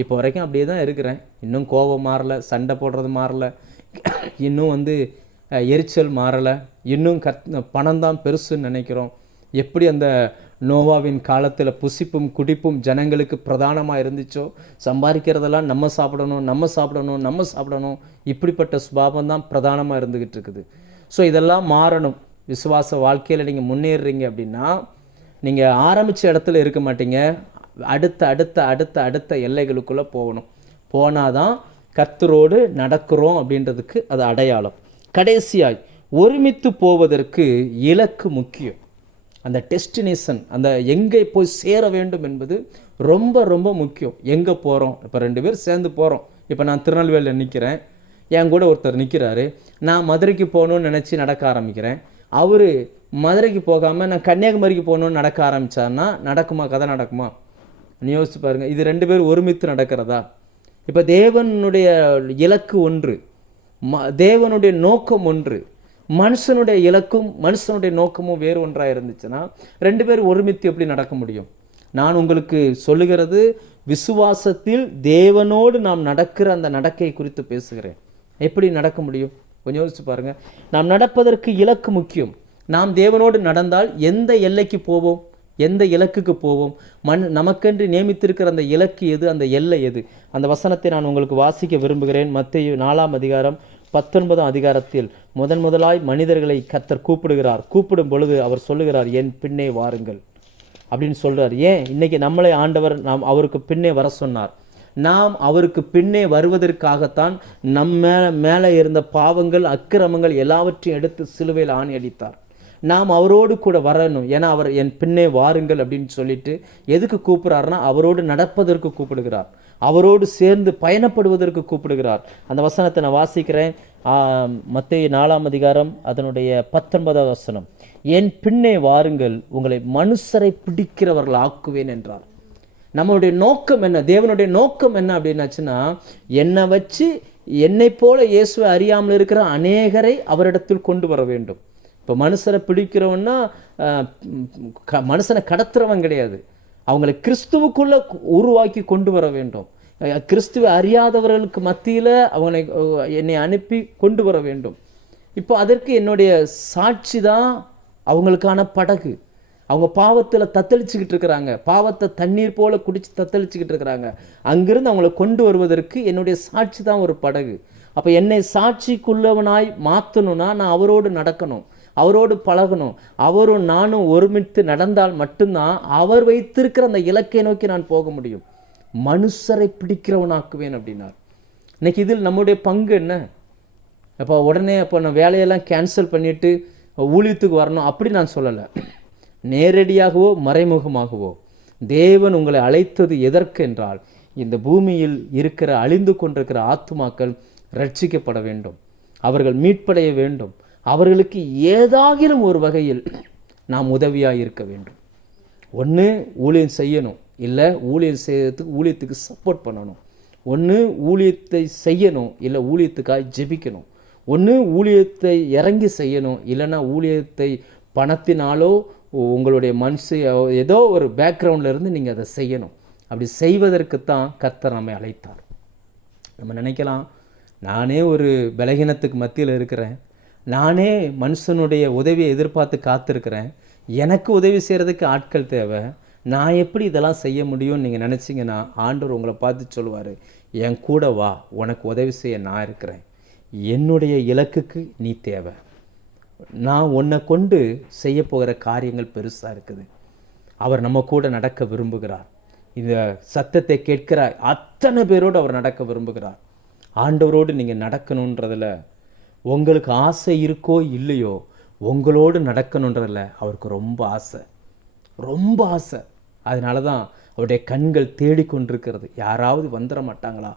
இப்போ வரைக்கும் அப்படியே தான் இருக்கிறேன், இன்னும் கோபம் மாறலை, சண்டை போடுறது மாறலை, இன்னும் எரிச்சல் மாறலை, இன்னும் பணம் தான் பெருசுன்னு நினைக்கிறோம். எப்படி அந்த நோவாவின் காலத்தில் புசிப்பும் குடிப்பும் ஜனங்களுக்கு பிரதானமாக இருந்துச்சோ, சம்பாதிக்கிறதெல்லாம் நம்ம சாப்பிடணும் நம்ம சாப்பிடணும் நம்ம சாப்பிடணும், இப்படிப்பட்ட சுபாவம் தான் பிரதானமாக இருந்துக்கிட்டு இருக்குது. ஸோ இதெல்லாம் மாறணும். விசுவாச வாழ்க்கையில் நீங்கள் முன்னேறுறீங்க அப்படின்னா நீங்கள் ஆரம்பித்த இடத்துல இருக்க மாட்டீங்க, அடுத்த அடுத்த அடுத்த அடுத்த எல்லைகளுக்குள்ளே போகணும். போனால் தான் கர்த்தரோடு நடக்கிறோம் அப்படின்றதுக்கு அது அடையாளம். கடைசியாய் ஒருமித்து போவதற்கு இலக்கு முக்கியம். அந்த டெஸ்டினேஷன், அந்த எங்கே போய் சேர வேண்டும் என்பது ரொம்ப ரொம்ப முக்கியம். எங்கே போகிறோம், இப்போ 2 பேர் சேர்ந்து போகிறோம். இப்போ நான் திருநெல்வேலியில் நிற்கிறேன், என் கூட ஒருத்தர் நிற்கிறாரு, நான் மதுரைக்கு போகணுன்னு நினச்சி நடக்க ஆரம்பிக்கிறேன். அவர் மதுரைக்கு போகாமல் நான் கன்னியாகுமரிக்கு போகணுன்னு நடக்க ஆரம்பித்தார்னா நடக்குமா? கதை நடக்குமா? யோசிச்சு பாருங்கள். இது 2 பேர் ஒருமித்து நடக்கிறதா? இப்போ தேவனுடைய இலக்கு ஒன்று, தேவனுடைய நோக்கம் ஒன்று, மனுஷனுடைய இலக்கும் மனுஷனுடைய நோக்கமும் வேறு ஒன்றாக இருந்துச்சுன்னா 2 பேர் ஒருமித்து எப்படி நடக்க முடியும்? நான் உங்களுக்கு சொல்லுகிறது விசுவாசத்தில் தேவனோடு நாம் நடக்கிற அந்த நடக்கை குறித்து பேசுகிறேன். எப்படி நடக்க முடியும்? கொஞ்சம் யோசிச்சு பாருங்கள். நாம் நடப்பதற்கு இலக்கு முக்கியம். நாம் தேவனோடு நடந்தால் எந்த எல்லைக்கு போவோம், எந்த இலக்குக்கு போவோம்? நமக்கென்று நியமித்திருக்கிற அந்த இலக்கு எது, அந்த எல்லை எது? அந்த வசனத்தை நான் உங்களுக்கு வாசிக்க விரும்புகிறேன். மத்தேயு 4ஆம் அதிகாரம் 19ஆம் அதிகாரத்தில் முதலாய் மனிதர்களை கர்த்தர் கூப்பிடுகிறார். கூப்பிடும் பொழுது அவர் சொல்லுகிறார், என் பின்னே வாருங்கள் அப்படின்னு சொல்கிறார். ஏன் இன்னைக்கு நம்மளை ஆண்டவர் நாம் அவருக்கு பின்னே வர சொன்னார்? நாம் அவருக்கு பின்னே வருவதற்காகத்தான் மேலே இருந்த பாவங்கள் அக்கிரமங்கள் எல்லாவற்றையும் எடுத்து சிலுவையில் ஆணி அடித்தார். நாம் அவரோடு கூட வரணும். ஏன்னா அவர் என் பின்னே வாருங்கள் அப்படின்னு சொல்லிட்டு எதுக்கு கூப்பிட்றாருன்னா அவரோடு நடப்பதற்கு கூப்பிடுகிறார், அவரோடு சேர்ந்து பயணப்படுவதற்கு கூப்பிடுகிறார். அந்த வசனத்தை நான் வாசிக்கிறேன். மத்தேயு 4ஆம் அதிகாரம் அதனுடைய 19ஆம் வசனம். என் பின்னே வாருங்கள், உங்களை மனுஷரை பிடிக்கிறவர்கள் ஆக்குவேன் என்றார். நம்மளுடைய நோக்கம் என்ன? தேவனுடைய நோக்கம் என்ன அப்படின்னாச்சுன்னா, என்னை வச்சு என்னை போல இயேசுவை அறியாமல் இருக்கிற அநேகரை அவரிடத்தில் கொண்டு வர வேண்டும். இப்போ மனுஷரை பிடிக்கிறவன்னா மனுஷனை கடத்துறவன் கிடையாது, அவங்களை கிறிஸ்துவுக்குள்ளே உருவாக்கி கொண்டு வர வேண்டும். கிறிஸ்துவை அறியாதவர்களுக்கு மத்தியில் என்னை அனுப்பி கொண்டு வர வேண்டும். இப்போ அதற்கு என்னுடைய சாட்சி தான் அவங்களுக்கான படகு. அவங்க பாவத்தில் தத்தளிச்சுக்கிட்டு இருக்கிறாங்க, பாவத்தை தண்ணீர் போல குடிச்சு தத்தளிச்சுக்கிட்டு இருக்கிறாங்க. அங்கிருந்து அவங்கள கொண்டு வருவதற்கு என்னுடைய சாட்சி தான் ஒரு படகு. அப்போ என்னை சாட்சிக்குள்ளவனாய் மாற்றணும்னா நான் அவரோடு நடக்கணும், அவரோடு பழகணும். அவரும் நானும் ஒருமித்து நடந்தால் மட்டும்தான் அவர் வைத்திருக்கிற அந்த இலக்கை நோக்கி நான் போக முடியும். மனுஷரை பிடிக்கிறவனாக்குவேன் அப்படின்னார். இன்னைக்கு இதில் நம்முடைய பங்கு என்ன? அப்போ உடனே அப்போ நான் வேலையெல்லாம் கேன்சல் பண்ணிவிட்டு ஊழியத்துக்கு வரணும் அப்படி நான் சொல்லலை. நேரடியாகவோ மறைமுகமாகவோ தேவன் உங்களை அழைத்தது எதற்கு என்றால், இந்த பூமியில் இருக்கிற அழிந்து கொண்டிருக்கிற ஆத்துமாக்கள் ரட்சிக்கப்பட வேண்டும், அவர்கள் மீட்படைய வேண்டும். அவர்களுக்கு ஏதாகிலும் ஒரு வகையில் நாம் உதவியாக இருக்க வேண்டும். ஒன்று ஊழியம் செய்யணும், இல்லை ஊழியம் செய்யறதுக்கு ஊழியத்துக்கு சப்போர்ட் பண்ணணும். ஒன்று ஊழியத்தை செய்யணும், இல்லை ஊழியத்துக்காக ஜெபிக்கணும். ஒன்று ஊழியத்தை இறங்கி செய்யணும், இல்லைன்னா ஊழியத்தை பணத்தினாலோ உங்களுடைய ஏதோ ஒரு பேக்ரவுண்டில் இருந்து நீங்கள் அதை செய்யணும். அப்படி செய்வதற்குத்தான் கர்த்தர் நம்மை அழைத்தார். நம்ம நினைக்கலாம், நானே ஒரு பலகீனத்துக்கு மத்தியில் இருக்கிறேன், நானே மனுஷனுடைய உதவியை எதிர்பார்த்து காத்திருக்கிறேன், எனக்கு உதவி செய்கிறதுக்கு ஆட்கள் தேவை, நான் எப்படி இதெல்லாம் செய்ய முடியும்னு நீங்கள் நினச்சிங்கன்னா ஆண்டவர் உங்களை பார்த்து சொல்லுவார், என் கூட வா, உனக்கு உதவி செய்ய நான் இருக்கிறேன், என்னுடைய இலக்குக்கு நீ தேவை, நான் உன்னை கொண்டு செய்ய போகிற காரியங்கள் பெருசாக இருக்குது. அவர் நம்ம கூட நடக்க விரும்புகிறார். இந்த சத்தத்தை கேட்கிற அத்தனை பேரோடு அவர் நடக்க விரும்புகிறார். ஆண்டவரோடு நீங்கள் நடக்கணுன்றதில் உங்களுக்கு ஆசை இருக்கோ இல்லையோ, உங்களோடு நடக்கணுன்றதில் அவருக்கு ரொம்ப ஆசை, ரொம்ப ஆசை. அதனால தான் அவருடைய கண்கள் தேடிக்கொண்டிருக்கிறது. யாராவது வந்துட மாட்டாங்களா,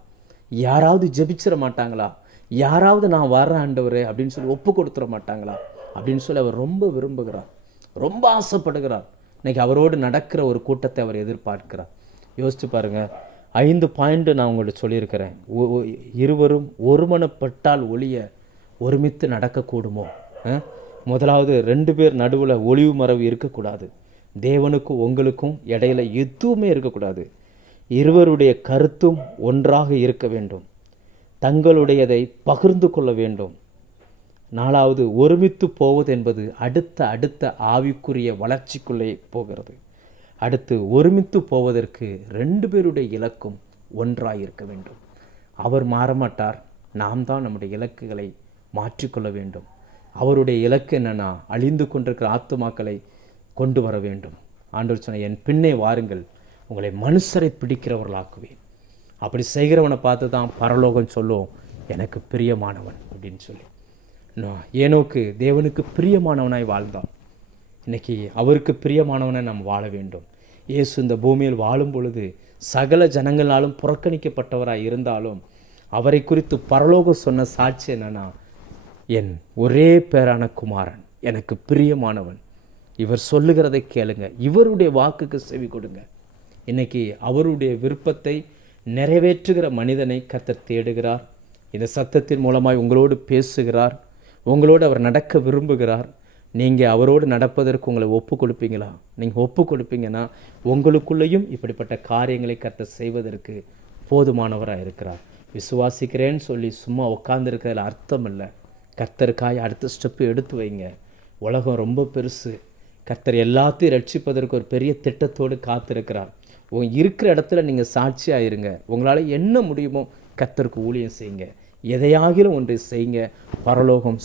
யாராவது ஜெபிச்சிட மாட்டாங்களா, யாராவது நான் வர்றேன் ஆண்டவரே அப்படின்னு சொல்லி ஒப்பு கொடுத்துட மாட்டாங்களா அப்படின்னு சொல்லி அவர் ரொம்ப விரும்புகிறார், ரொம்ப ஆசைப்படுகிறார். இன்னைக்கு அவரோடு நடக்கிற ஒரு கூட்டத்தை அவர் எதிர்பார்க்கிறார். யோசிச்சு பாருங்கள், 5 பாயிண்ட் நான் உங்கள்கிட்ட சொல்லியிருக்கிறேன். இருவரும் ஒருமனப்பட்டால் ஒழிய ஒருமித்து நடக்கக்கூடுமோ? முதலாவது, 2 பேர் நடுவில் ஒளிவு மறைவு இருக்கக்கூடாது. தேவனுக்கும் உங்களுக்கும் இடையில எதுவுமே இருக்கக்கூடாது. இருவருடைய கருத்தும் ஒன்றாக இருக்க வேண்டும். தங்களுடையதை பகிர்ந்து கொள்ள வேண்டும். 4வது, ஒருமித்து போவது என்பது அடுத்த ஆவிக்குரிய வளர்ச்சிக்குள்ளே போகிறது. அடுத்து, ஒருமித்து போவதற்கு 2 பேருடைய இலக்கும் ஒன்றாக இருக்க வேண்டும். அவர் மாறமாட்டார், நாம் தான் நம்முடைய இலக்குகளை மாற்றிக்கொள்ள வேண்டும். அவருடைய இலக்கு என்னன்னா, அழிந்து கொண்டிருக்கிற ஆத்துமாக்களை கொண்டு வர வேண்டும். ஆண்டவர் சொன்ன, என் பின்னே வாருங்கள், உங்களை மனுஷரை பிடிக்கிறவர்களாக்குவேன். அப்படி செய்கிறவனை பார்த்து தான் பரலோகம் சொல்லுவோம், எனக்கு பிரியமானவன் அப்படின்னு சொல்லி. ஏனோக்கு தேவனுக்கு பிரியமானவனாய் வாழ்ந்தான். இன்னைக்கு அவருக்கு பிரியமானவனை நாம் வாழ வேண்டும். இயேசு இந்த பூமியில் வாழும் பொழுது சகல ஜனங்களாலும் புறக்கணிக்கப்பட்டவராய் இருந்தாலும் அவரை குறித்து பரலோகம் சொன்ன சாட்சி என்னன்னா, என் ஒரே பேரான குமாரன் எனக்கு பிரியமானவன், இவர் சொல்லுகிறதை கேளுங்க, இவருடைய வாக்குக்கு செவி கொடுங்க. இன்னைக்கு அவருடைய விருப்பத்தை நிறைவேற்றுகிற மனிதனை கர்த்தர் தேடுகிறார். இந்த சத்தத்தின் மூலமாய் உங்களோடு பேசுகிறார், உங்களோடு அவர் நடக்க விரும்புகிறார். நீங்கள் அவரோடு நடப்பதற்கு உங்களை ஒப்பு கொடுப்பீங்களா? நீங்கள் ஒப்பு கொடுப்பீங்கன்னா உங்களுக்குள்ளேயும் இப்படிப்பட்ட காரியங்களை கர்த்தர் செய்வதற்கு போதுமானவராக இருக்கிறார். விசுவாசிக்கிறேன்னு சொல்லி சும்மா உட்கார்ந்துருக்கிறதுல அர்த்தம் இல்லை. கர்த்தருக்காய் அடுத்த ஸ்டெப்பு எடுத்து வைங்க. உலகம் ரொம்ப பெருசு. கர்த்தர் எல்லாத்தையும் ரட்சிப்பதற்கு ஒரு பெரிய திட்டத்தோடு காத்திருக்கிறார். இருக்கிற இடத்துல நீங்கள் சாட்சியாக இருங்க. உங்களால் என்ன முடியுமோ கர்த்தருக்கு ஊழியம் செய்யுங்க. எதையாகிலும் ஒன்றை செய்யுங்க. பரலோகம்